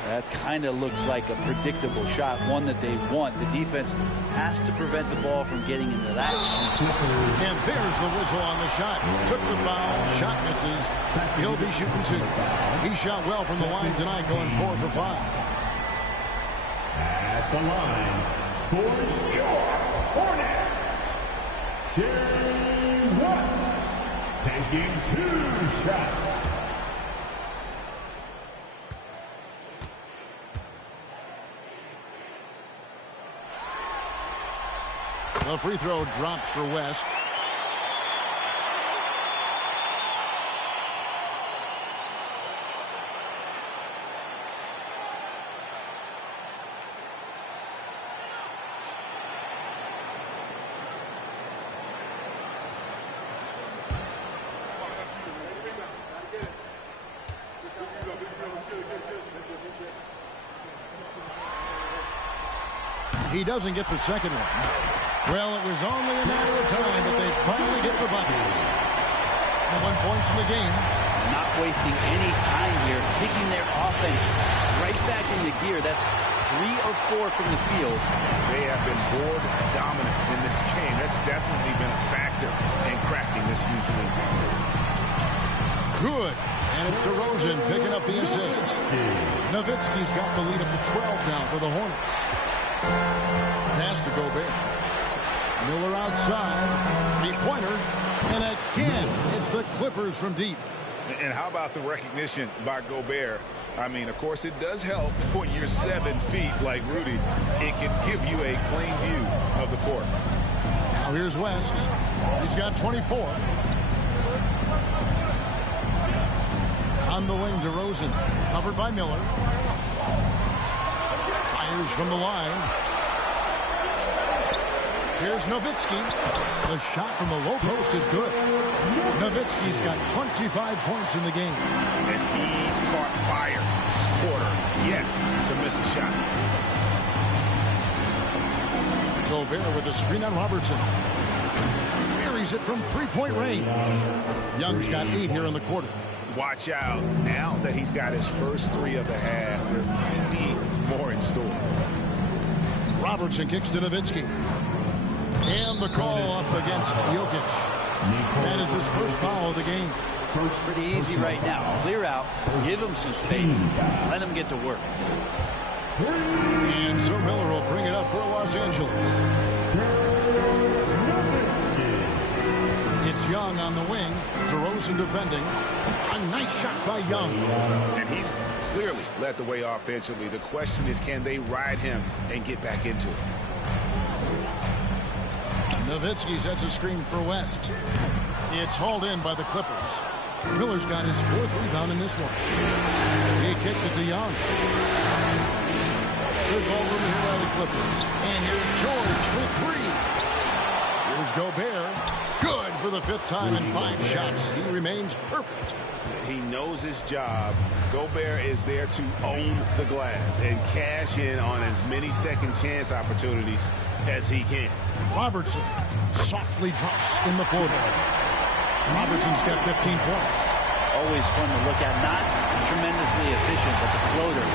That kind of looks like a predictable shot, one that they want. The defense has to prevent the ball from getting into that sweet spot. And there's the whistle on the shot. Took the foul. Shot misses. He'll be shooting 2. He shot well from the line tonight, going 4 for 5. At the line for your Hornets, Jerry West, taking 2 shots. The free throw drops for West. He doesn't get the second one. Well, it was only a matter of time, but they finally get the bucket. 1 point in the game. Not wasting any time here, kicking their offense right back into gear. That's 3 of 4 from the field. They have been board dominant in this game. That's definitely been a factor in cracking this huge lead. Good. And it's DeRozan picking up the assist. Nowitzki's got the lead up to 12 now for the Hornets. Pass to Gobert. Miller outside. Three-pointer. And again, it's the Clippers from deep. And how about the recognition by Gobert? I mean, of course, it does help when you're 7 feet like Rudy. It can give you a clean view of the court. Now here's West. He's got 24. On the wing, DeRozan. Covered by Miller. Fires from the line. Here's Nowitzki. The shot from the low post is good. Nowitzki's got 25 points in the game. And he's caught fire this quarter yet to miss a shot. Gobert with a screen on Robertson. Buries it from three-point range. Young's got 8 here in the quarter. Watch out. Now that he's got his first 3 of the half, there might be more in store. Robertson kicks to Nowitzki. And the call up against Jokic. That is his first foul of the game. Pretty easy right now. Clear out, give him some space, let him get to work. And so Miller will bring it up for Los Angeles. It's Young on the wing. DeRozan defending. A nice shot by Young. And he's clearly led the way offensively. The question is, can they ride him and get back into it? Nowitzki sets a screen for West. It's hauled in by the Clippers. Miller's got his 4th rebound in this one. He kicks it to Young. Good ball movement here by the Clippers. And here's George for 3. Here's Gobert. Good for the 5th time in 5 shots. He remains perfect. He knows his job. Gobert is there to own the glass and cash in on as many second chance opportunities as he can. Robertson softly drops in the floater. Robertson's got 15 points. Always fun to look at. Not tremendously efficient, but the floater,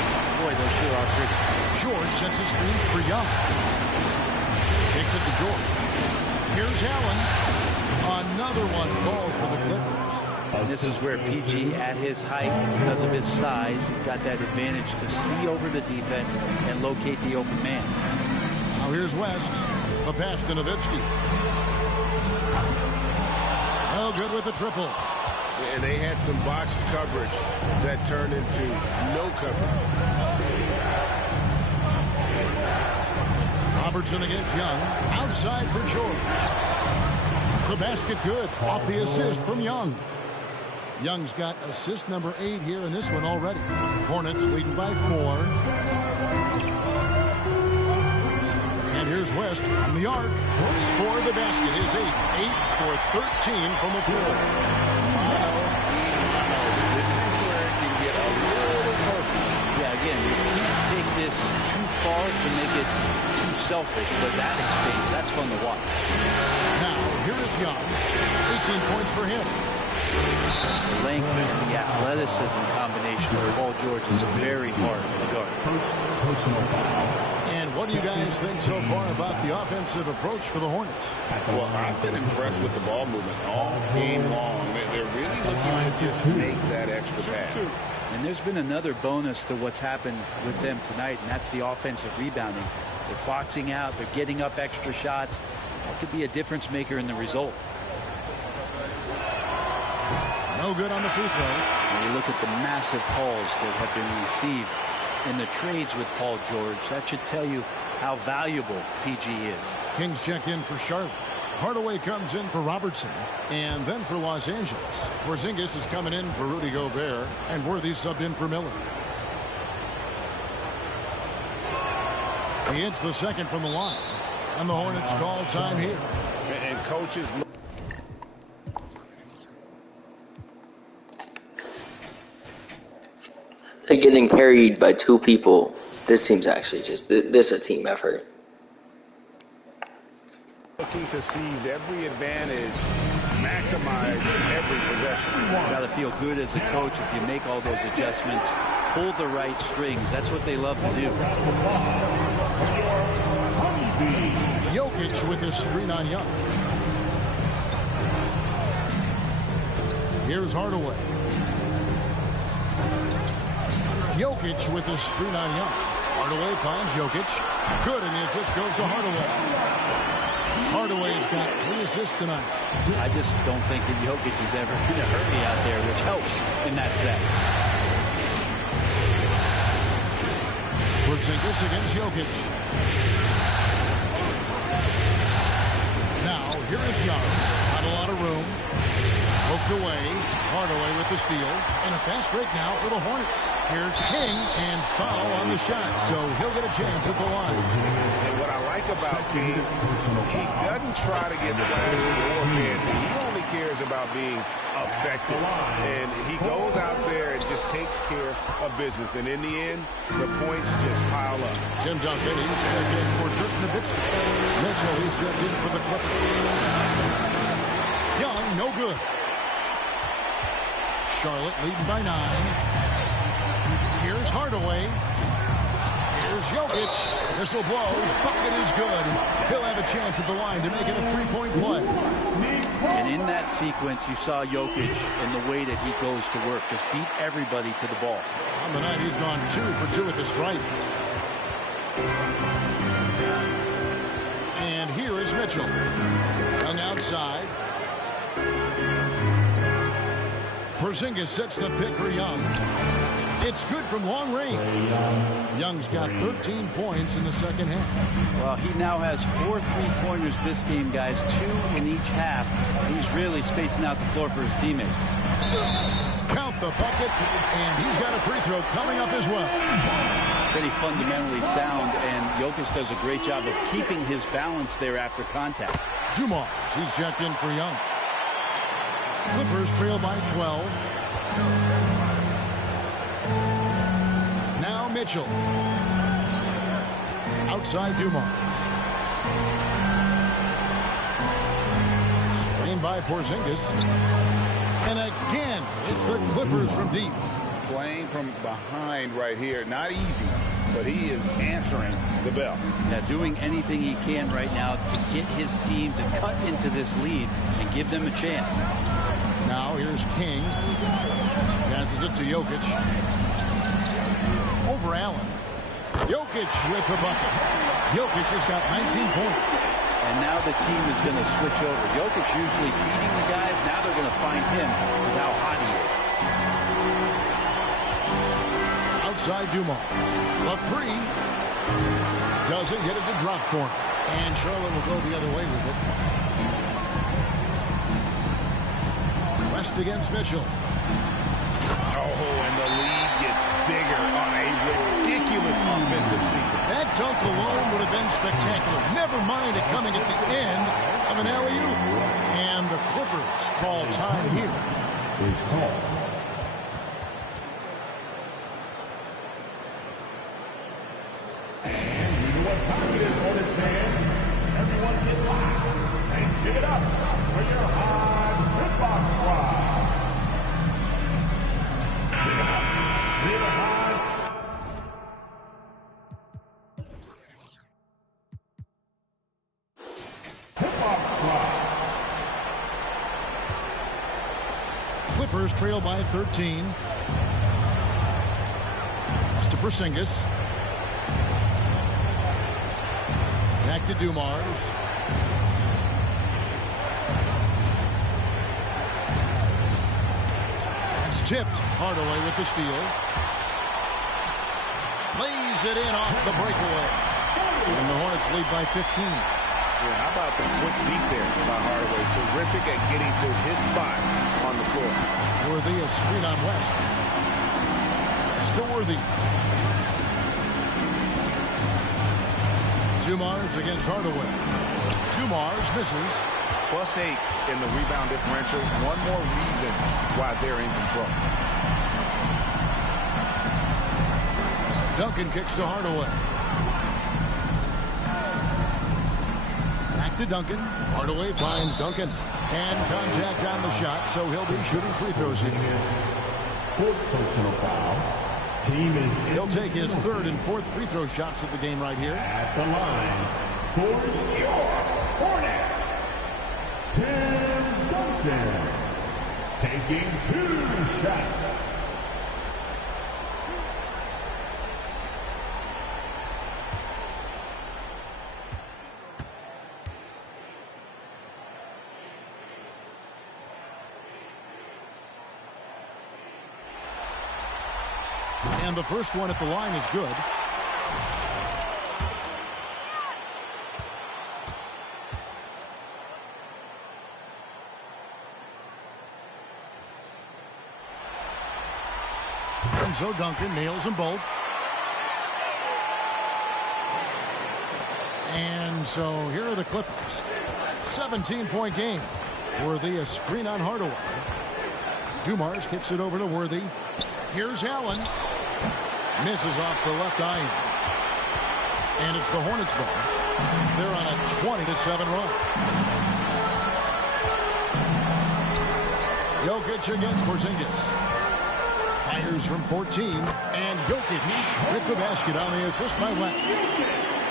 boy, those sure are pretty. George sets a screen for Young. Takes it to George. Here's Allen. Another one falls for the Clippers. And this is where PG, at his height, because of his size, he's got that advantage to see over the defense and locate the open man. Now here's West. The pass to Nowitzki. Well, good with the triple. And they had some botched coverage that turned into no coverage. Robertson against Young. Outside for George. The basket good. Off the assist from Young. Young's got assist number 8 here in this one already. Hornets leading by 4. And here's West from the arc. Score the basket. His 8 for 13 from the floor. This is where it can get a little personal. Yeah, again, you can't take this too far to make it too selfish, but that exchange, that's fun to watch. Now, here is Young. 18 points for him. The length and the athleticism combination of Paul George is very hard to guard. Personal foul. And what do you guys think so far about the offensive approach for the Hornets? Well, I've been impressed with the ball movement all game long. They're really looking to just make that extra pass. And there's been another bonus to what's happened with them tonight, and that's the offensive rebounding. They're boxing out. They're getting up extra shots. That could be a difference maker in the result. No good on the free throw. When you look at the massive hauls that have been received in the trades with Paul George, that should tell you how valuable PG is. Kings check in for Charlotte. Hardaway comes in for Robertson. And then for Los Angeles, Porzingis is coming in for Rudy Gobert. And Worthy subbed in for Miller. He hits the second from the line. And the Hornets call time here. And coaches... They're getting carried by 2 people. This team's actually just, this is a team effort. Looking to seize every advantage, maximize every possession. You got to feel good as a coach if you make all those adjustments, pull the right strings. That's what they love to do. Jokic with his screen on Young. Here's Hardaway. Jokic with his screen on Young. Hardaway finds Jokic. Good, and the assist goes to Hardaway. Hardaway's got 3 assists tonight. I just don't think that Jokic is ever in a hurry out there, which helps in that set. Porzingis against Jokic. Now, here is Young. Not a lot of room. Poked away. Hardaway with the steal. And a fast break now for the Hornets. Here's King, and foul on the shot. So he'll get a chance at the line. And what I like about King, he doesn't try to get flashy or fancy. He only cares about being effective. And he goes out there and just takes care of business. And in the end, the points just pile up. Tim Duncan, he's checked in for Dirk Nowitzki. Mitchell, he's checked in for the Clippers. Young, no good. Charlotte leading by 9. Here's Hardaway. Here's Jokic. Whistle blows. Bucket is good. He'll have a chance at the line to make it a 3-point play. And in that sequence, you saw Jokic and the way that he goes to work. Just beat everybody to the ball. On the night, he's gone 2 for 2 at the stripe. And here is Mitchell. Young outside. Porzingis sets the pick for Young. It's good from long range. Young's got 13 points in the second half. Well, he now has 4 3-pointers this game, guys. 2 in each half. He's really spacing out the floor for his teammates. Count the bucket, and he's got a free throw coming up as well. Pretty fundamentally sound, and Jokic does a great job of keeping his balance there after contact. Dumars, he's checked in for Young. Clippers trail by 12. Now Mitchell. Outside Dumars. Screen by Porzingis. And again, it's the Clippers from deep. Playing from behind right here. Not easy, but he is answering the bell. Yeah, doing anything he can right now to get his team to cut into this lead and give them a chance. Now here's King. Passes it to Jokic. Over Allen. Jokic with the bucket. Jokic has got 19 points. And now the team is going to switch over. Jokic usually feeding the guys. Now they're going to find him with how hot he is. Outside Dumars. The 3. Doesn't get it to drop corner. And Charlotte will go the other way with it. West against Mitchell. Oh, and the lead gets bigger on a ridiculous offensive sequence. That dunk alone would have been spectacular. Never mind it coming at the end of an alley-oop. And the Clippers call time here. Is called. And you know what time it is, Hornets fans. Everyone get loud and give it up for your hard hip-hop squad. Give it hard. Hip-hop squad. Clippers trail by 13. Pass to Porzingis. Back to Dumars. It's tipped. Hardaway with the steal. Lays it in off the breakaway. And the Hornets lead by 15. Yeah, how about the quick feet there by Hardaway? Terrific at getting to his spot on the floor. Worthy is screen on West. It's to Worthy. Dumars against Hardaway. Dumars misses. +8 in the rebound differential. One more reason why they're in control. Duncan kicks to Hardaway. Back to Duncan. Hardaway finds Duncan. And contact on the shot, so he'll be shooting free throws here. Fourth personal foul. Team is He'll take his 3rd and 4th free throw shots of the game right here. at the line for your Hornets. Tim Duncan taking 2 shots. And the first one at the line is good. And so Duncan nails them both. And so here are the Clippers. 17-point game. Worthy a screen on Hardaway. Dumars kicks it over to Worthy. Here's Allen. Misses off the left eye. And it's the Hornets ball. They're on a 20-7 run. Jokic against Porzingis. Fires from 14. And Jokic with the basket on the assist by West.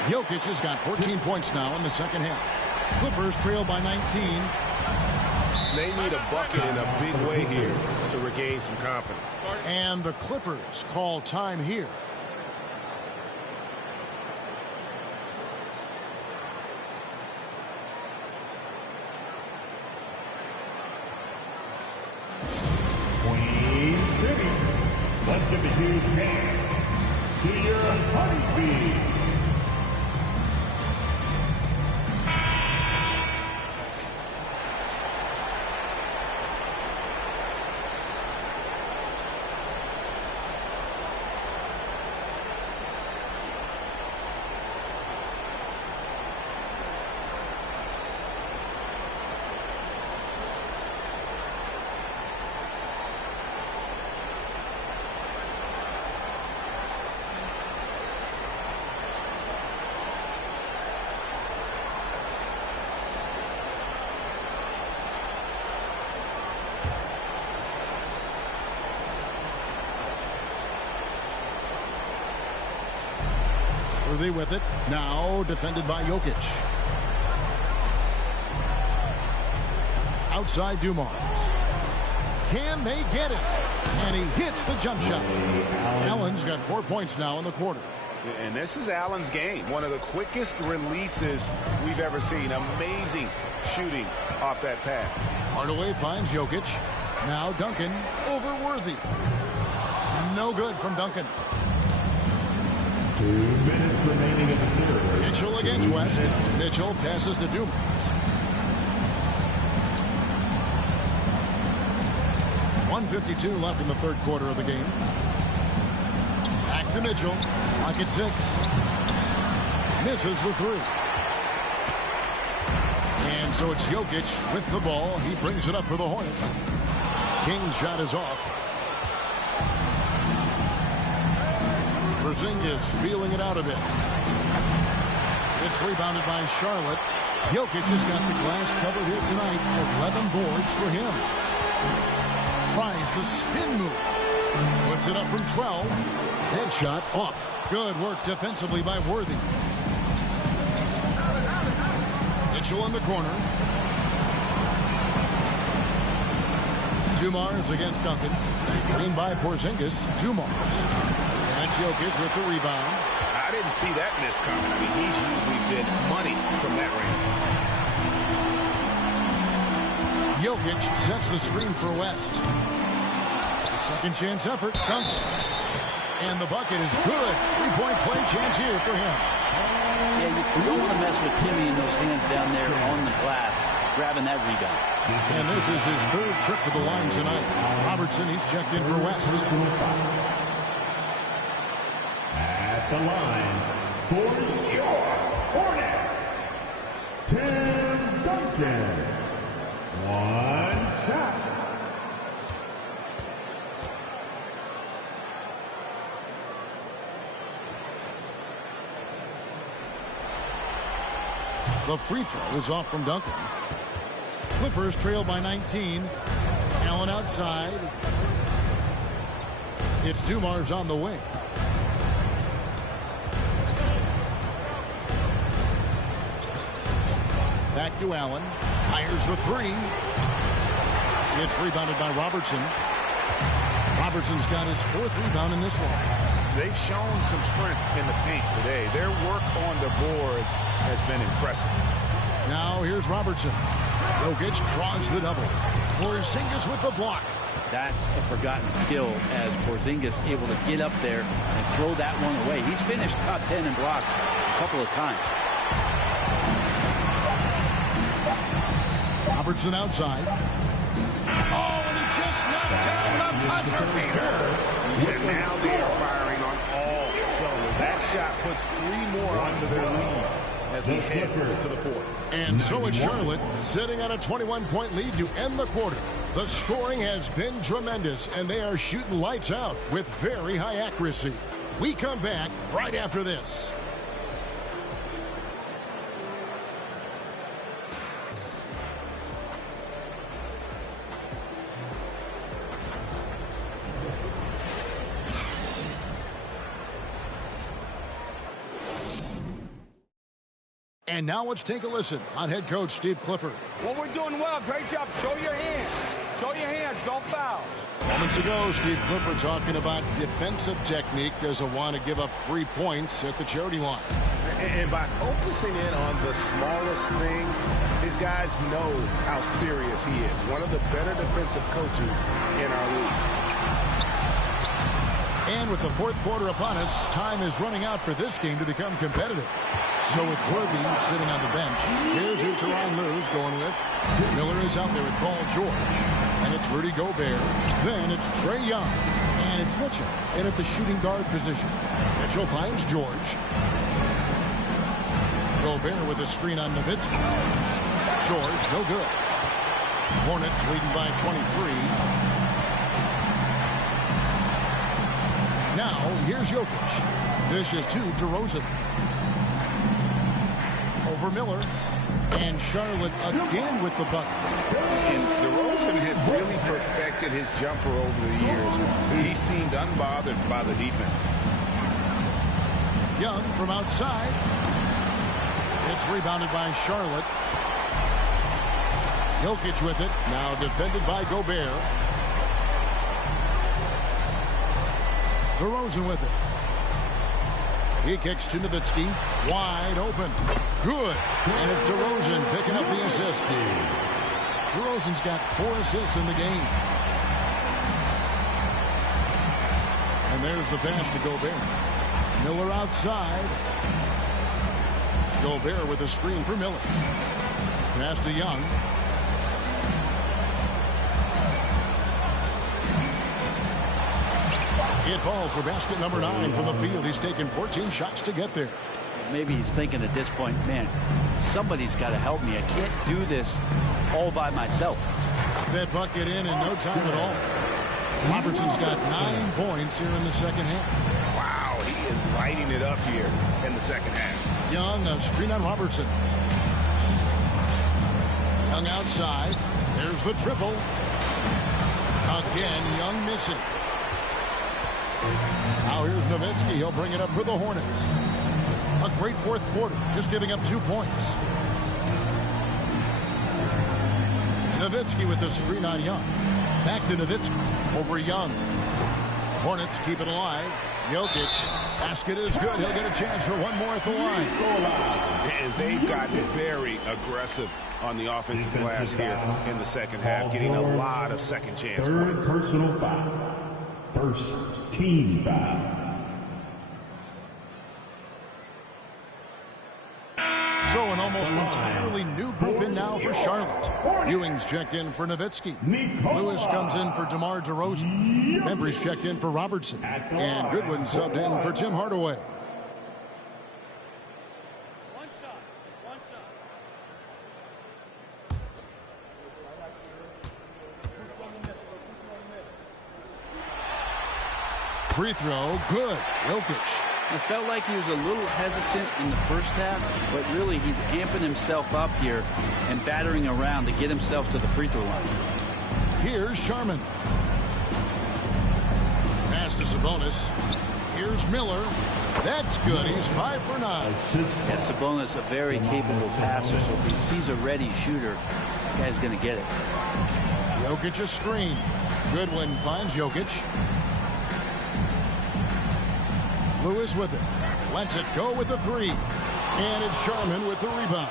Jokic has got 14 points now in the second half. Clippers trail by 19. They need a bucket in a big way here to regain some confidence. And the Clippers call time here. Queen City. Let's give a huge hand to your Honeybee. Worthy with it. Now defended by Jokic. Outside Dumars. Can they get it? And he hits the jump shot. Allen's got 4 points now in the quarter. And this is Allen's game. One of the quickest releases we've ever seen. Amazing shooting off that pass. Hardaway finds Jokic. Now Duncan over Worthy. No good from Duncan. 2 minutes remaining in the third. Mitchell against West. Mitchell passes to Dumars. .152 left in the third quarter of the game. Back to Mitchell. Pocket 6. Misses the 3. And so it's Jokic with the ball. He brings it up for the Hornets. King's shot is off. Porzingis feeling it out a bit. It's rebounded by Charlotte. Jokic has got the glass covered here tonight. 11 boards for him. Tries the spin move. Puts it up from 12. Headshot off. Good work defensively by Worthy. Mitchell in the corner. Dumars against Duncan. Screen by Porzingis. Dumars. That's Jokic with the rebound. I didn't see that miss coming. I mean, he's usually been money from that range. Jokic sets the screen for West. A second chance effort. Duncan. And the bucket is good. 3-point play chance here for him. Yeah, you don't want to mess with Timmy and those hands down there on the glass, grabbing that rebound. And this is his third trip to the line tonight. Robertson, he's checked in for West. At the line for your Hornets, Tim Duncan. 1 shot. The free throw is off from Duncan. Clippers trail by 19. Allen outside. It's Dumars on the wing. Back to Allen. Fires the 3. It's rebounded by Robertson. Robertson's got his 4th rebound in this one. They've shown some strength in the paint today. Their work on the boards has been impressive. Now here's Robertson. Jokic draws the double. Porzingis with the block. That's a forgotten skill as Porzingis able to get up there and throw that one away. He's finished top 10 in blocks a couple of times. Robertson outside. Oh, and he just knocked down the buzzer beater. And now they are firing on all cylinders. That shot puts 3 more onto their lead as we head to the fourth. And so is Charlotte, sitting on a 21-point lead to end the quarter. The scoring has been tremendous, and they are shooting lights out with very high accuracy. We come back right after this. And now let's take a listen on head coach Steve Clifford. Well, we're doing well. Great job. Show your hands. Show your hands. Don't foul. Moments ago, Steve Clifford talking about defensive technique. Doesn't want to give up 3 points at the charity line. And by focusing in on the smallest thing, these guys know how serious he is. One of the better defensive coaches in our league. And with the fourth quarter upon us, time is running out for this game to become competitive. So with Worthy sitting on the bench, here's who Tyronn Lue's going with. Miller is out there with Paul George. And it's Rudy Gobert. Then it's Trae Young. And it's Mitchell in at the shooting guard position. Mitchell finds George. Gobert with a screen on Nowitzki. George, no good. Hornets leading by 23. Now, here's Jokic. Dishes to DeRozan. Over Miller. And Charlotte again with the bucket. And DeRozan has really perfected his jumper over the years. He seemed unbothered by the defense. Young from outside. It's rebounded by Charlotte. Jokic with it. Now defended by Gobert. DeRozan with it. He kicks to Nowitzki. Wide open. Good. And it's DeRozan picking up the assist. DeRozan's got 4 assists in the game. And there's the pass to Gobert. Miller outside. Gobert with a screen for Miller. Pass to Young. It falls for basket number 9 from the field. He's taken 14 shots to get there. Maybe he's thinking at this point, man, somebody's got to help me. I can't do this all by myself. That bucket in no time at all. Robertson's got 9 points here in the second half. Wow, he is lighting it up here in the second half. Young, a screen on Robertson. Young outside. There's the triple. Again, Young missing. Now here's Nowitzki. He'll bring it up for the Hornets. A great fourth quarter, just giving up 2 points. Nowitzki with the screen on Young. Back to Nowitzki. Over Young. Hornets keep it alive. Jokic. Basket is good. He'll get a chance for one more at the line. And they've gotten very aggressive on the offensive glass here in the second half, getting a lot of second chance points. Personal foul. First team foul. So an almost entirely new group in now for Charlotte. Ewing's checked in for Nowitzki. Lewis comes in for DeMar DeRozan. Membry's checked in for Robertson. And Goodwin subbed in for Tim Hardaway. Free throw, good. Jokic. I felt like he was a little hesitant in the first half, but really he's amping himself up here and battering around to get himself to the free throw line. Here's Sharman. Pass to Sabonis. Here's Miller. That's good. He's 5 for 9. Yeah, Sabonis, a very capable passer, so if he sees a ready shooter, that guy's going to get it. Jokic a screen. Goodwin finds Jokic. Lewis with it. Lets it go with the 3. And it's Sharman with the rebound.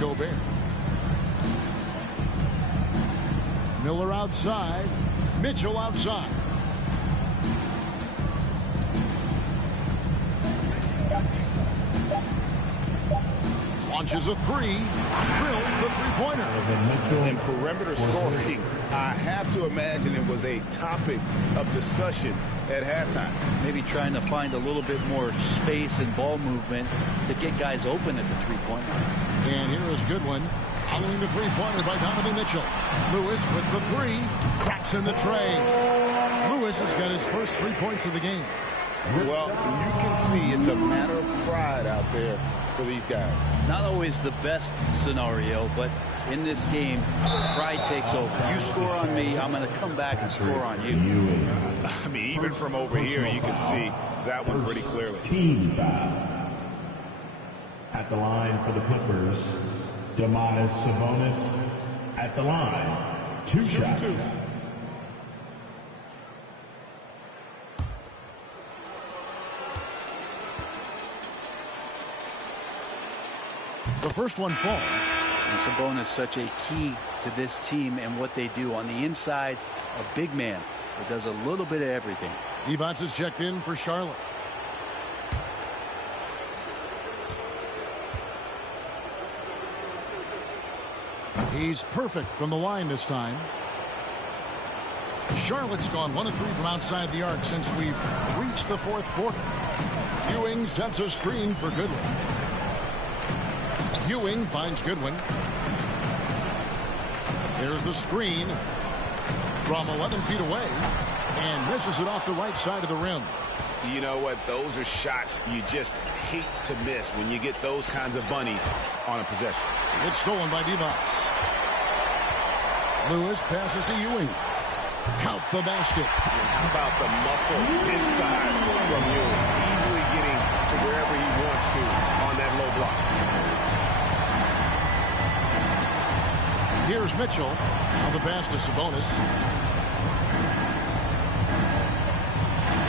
Gobert. Miller outside. Mitchell outside. Launches a three. Drills the three-pointer. In perimeter scoring, I have to imagine it was a topic of discussion at halftime. Maybe trying to find a little bit more space and ball movement to get guys open at the three-point line. And here is Goodwin. Following the three-pointer by Donovan Mitchell. Lewis with the three. Cracks in the tray. Lewis has got his first 3 points of the game. Well, you can see it's a matter of pride out there for these guys. Not always the best scenario, but in this game, pride takes over. You score on me, I'm going to come back and score on you. I mean, even from over here, you can see that one pretty clearly. Team foul. At the line for the Clippers, Domantas Sabonis at the line. 2 shots. The first one falls. And Sabonis such a key to this team and what they do. On the inside, a big man that does a little bit of everything. Evans is checked in for Charlotte. He's perfect from the line this time. Charlotte's gone 1 of 3 from outside the arc since we've reached the fourth quarter. Ewing sets a screen for Goodwin. Ewing finds Goodwin. There's the screen from 11 feet away and misses it off the right side of the rim. You know what? Those are shots you just hate to miss when you get those kinds of bunnies on a possession. It's stolen by Devos. Lewis passes to Ewing. Count the basket. And how about the muscle inside from Ewing? Easily getting to wherever he wants to on that low block. Here's Mitchell. Now the pass to Sabonis.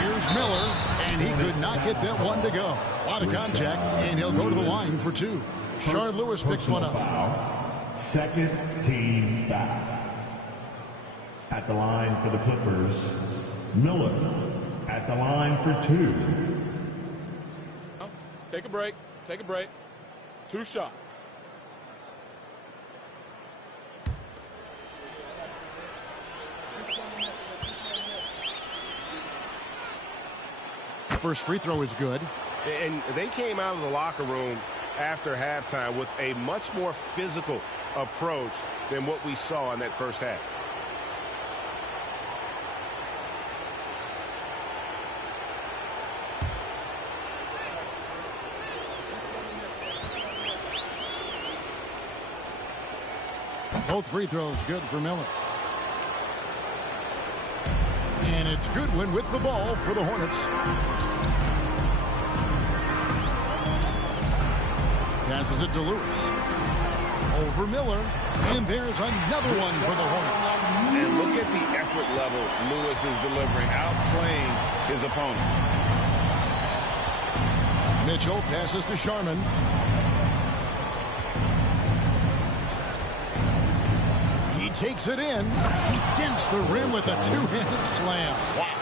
Here's Miller, and he could not get that one to go. A lot of contact, and he'll go to the line for 2. Shard Lewis picks one up. Second team foul. At the line for the Clippers, Miller at the line for 2. Take a break. Take a break. 2 shots. First free throw is good. And they came out of the locker room after halftime with a much more physical approach than what we saw in that first half. Both free throws good for Miller. And it's Goodwin with the ball for the Hornets. Passes it to Lewis. Over Miller. And there's another one for the Hornets. And look at the effort level Lewis is delivering, outplaying his opponent. Mitchell passes to Sharman. He takes it in. He dents the rim with a 2-handed slam. Wow.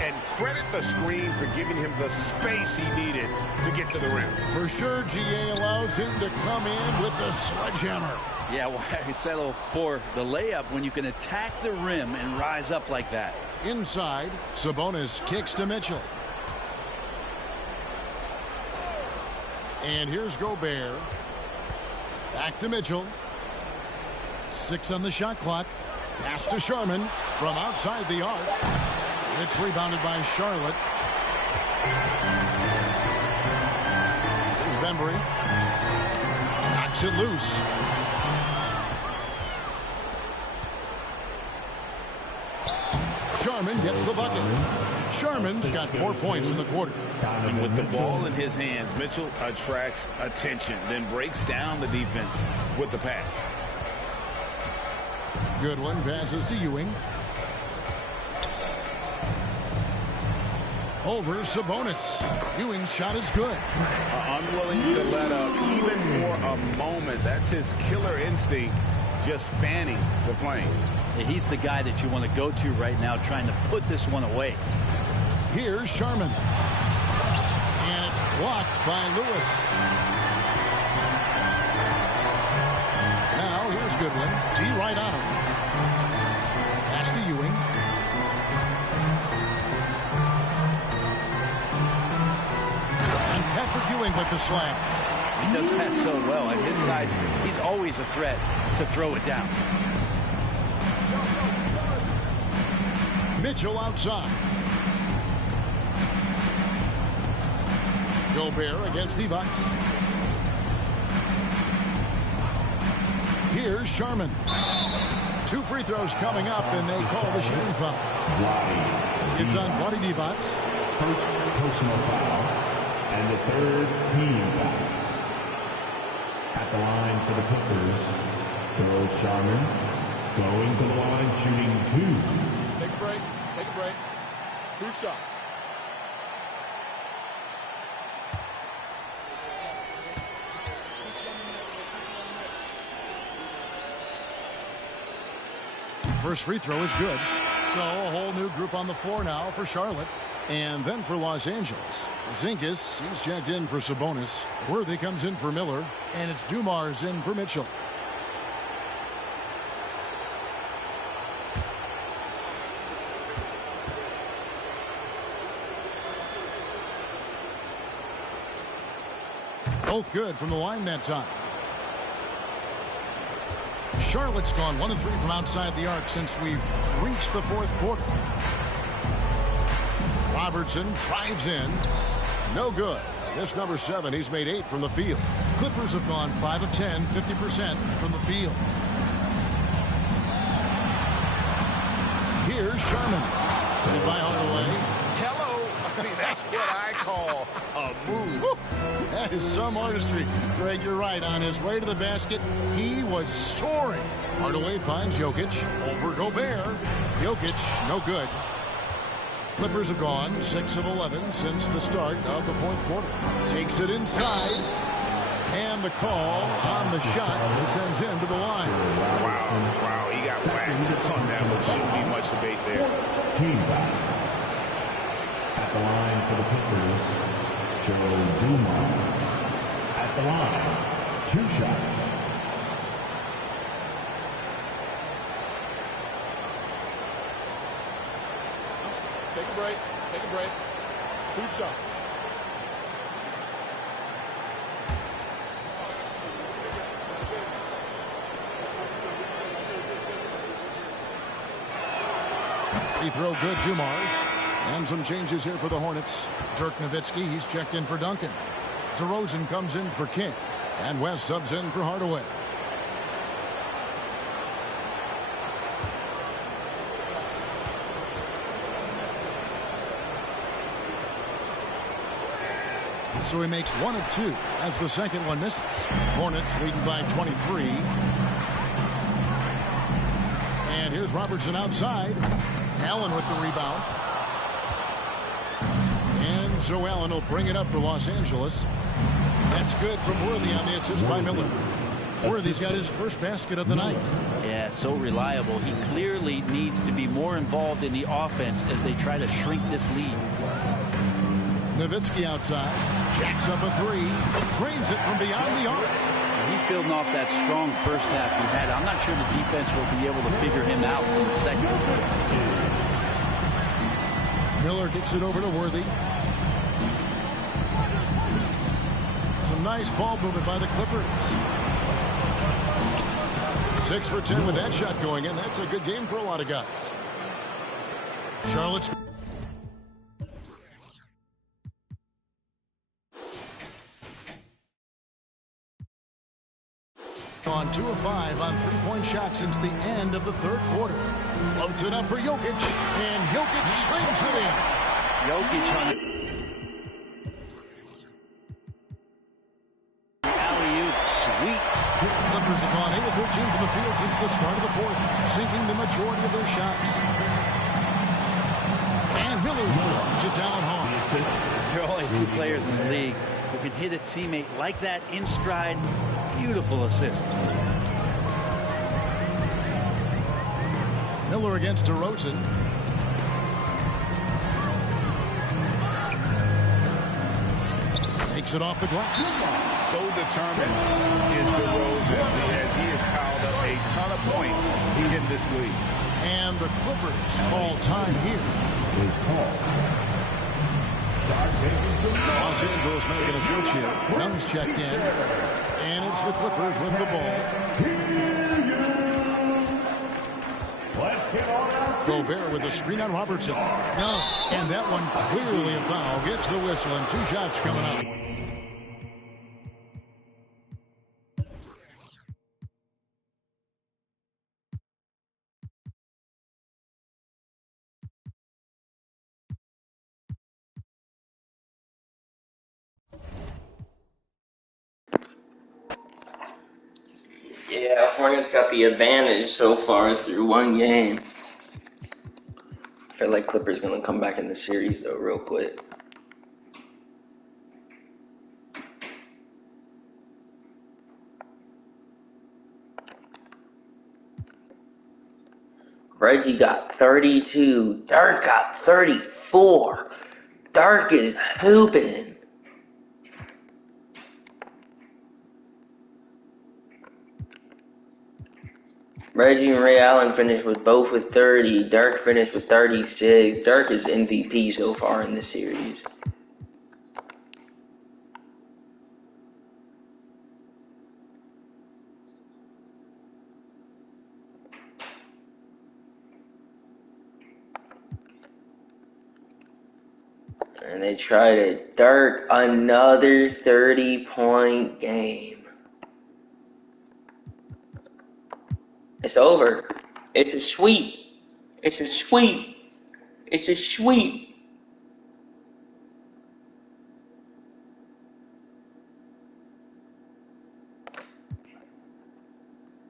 And credit the screen for giving him the space he needed to get to the rim. For sure, GA allows him to come in with the sledgehammer. Yeah, why settle for the layup when you can attack the rim and rise up like that? Inside, Sabonis kicks to Mitchell. And here's Gobert. Back to Mitchell. 6 on the shot clock. Pass to Sharman from outside the arc. It's rebounded by Charlotte. Here's Bembry. Knocks it loose. Sharman gets the bucket. Sharman's got 4 points in the quarter. And with the ball in his hands, Mitchell attracts attention, then breaks down the defense with the pass. Goodwin passes to Ewing. over Sabonis. Ewing's shot is good. Unwilling to let up, even for a moment. That's his killer instinct, just fanning the flames. He's the guy that you want to go to right now, trying to put this one away. Here's Sharman. And it's blocked by Lewis. Now here's Goodwin. D right on him. Pass to Ewing. And Patrick Ewing with the slam. He does that so well. At his size, he's always a threat to throw it down. Mitchell outside. Gobert against Divac. Here's Sharman. 2 free throws coming up, and they call the shooting foul. It's on Vlade Divac. First personal foul, and the third team foul. At the line for the Clippers, Earl Sharman going to the line, shooting 2. Take a break. Take a break. 2 shots. First free throw is good. So a whole new group on the floor now for Charlotte. And then for Los Angeles. Zingas, he's checked in for Sabonis. Worthy comes in for Miller. And it's Dumars in for Mitchell. Both good from the line that time. Charlotte's gone 1 of 3 from outside the arc since we've reached the 4th quarter. Robertson drives in. No good. This number 7, he's made 8 from the field. Clippers have gone 5 of 10, 50% from the field. Here's Sharman. Put it by Hardaway. Hello. I mean, that's what I call a move. Woo. That is some artistry. Greg, you're right. On his way to the basket, he was soaring. Hardaway finds Jokic over Gobert. Jokic, no good. Clippers have gone 6 of 11 since the start of the 4th quarter. Takes it inside. And the call on the shot sends him to the line. Wow, he got whacked on that one. Shouldn't be much debate there. Team foul. At the line for the Clippers, Joe Dumars. At the line, 2 shots. Take a break. Take a break. 2 shots. Free throw good, Dumars. And some changes here for the Hornets. Dirk Nowitzki, he's checked in for Duncan. DeRozan comes in for King. And West subs in for Hardaway. So he makes 1 of 2 as the second one misses. Hornets leading by 23. And here's Robertson outside. Allen with the rebound. And so Allen will bring it up for Los Angeles. That's good from Worthy on the assist by Miller. Worthy's got his first basket of the night. Yeah, so reliable. He clearly needs to be more involved in the offense as they try to shrink this lead. Nowitzki outside. Jacks up a 3. Drains it from beyond the arc. He's building off that strong first half he had. I'm not sure the defense will be able to figure him out in the second. Miller gets it over to Worthy. Some nice ball movement by the Clippers. 6 for 10 with that shot going in. That's a good game for a lot of guys. Charlotte's on 2 of 5 on 3-point shots since the end of the 3rd quarter. Floats it up for Jokic, and Jokic slings it in. Jokic on the alley-oop, sweet. Clippers have gone 8 of 13 from the field since the start of the 4th, sinking the majority of their shots. And Miller throws it down hard. There are only 2 players in the league who can hit a teammate like that in stride. Beautiful assist. Miller against DeRozan. Makes it off the glass. So determined is DeRozan as he has piled up a ton of points in this league. And the Clippers call time here. Los Angeles making a switch here. Young's checked in. And it's the Clippers with the ball. Gobert with the screen on Robertson. No, and that one clearly a foul. Gets the whistle and 2 shots coming up. Yeah, Hornets got the advantage so far through 1 game. I feel like Clippers gonna come back in the series though real quick. Reggie got 32. Dirk got 34. Dirk is hooping. Reggie and Ray Allen finished with both with 30. Dirk finished with 36. Dirk is MVP so far in this series. And they try to Dirk another 30-point game. It's over. It's a sweep. It's a sweep. It's a sweep.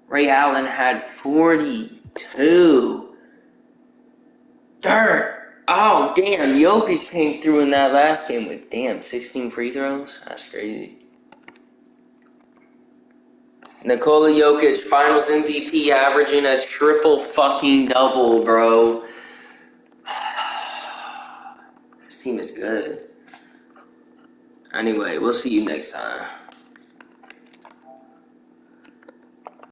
Ray Allen had 42. Dirk. Oh, damn. Jokic came through in that last game with, 16 free throws? That's crazy. NIKOLA Jokic, Finals MVP, averaging a triple fucking double, bro. This team is good. Anyway, we'll see you next time.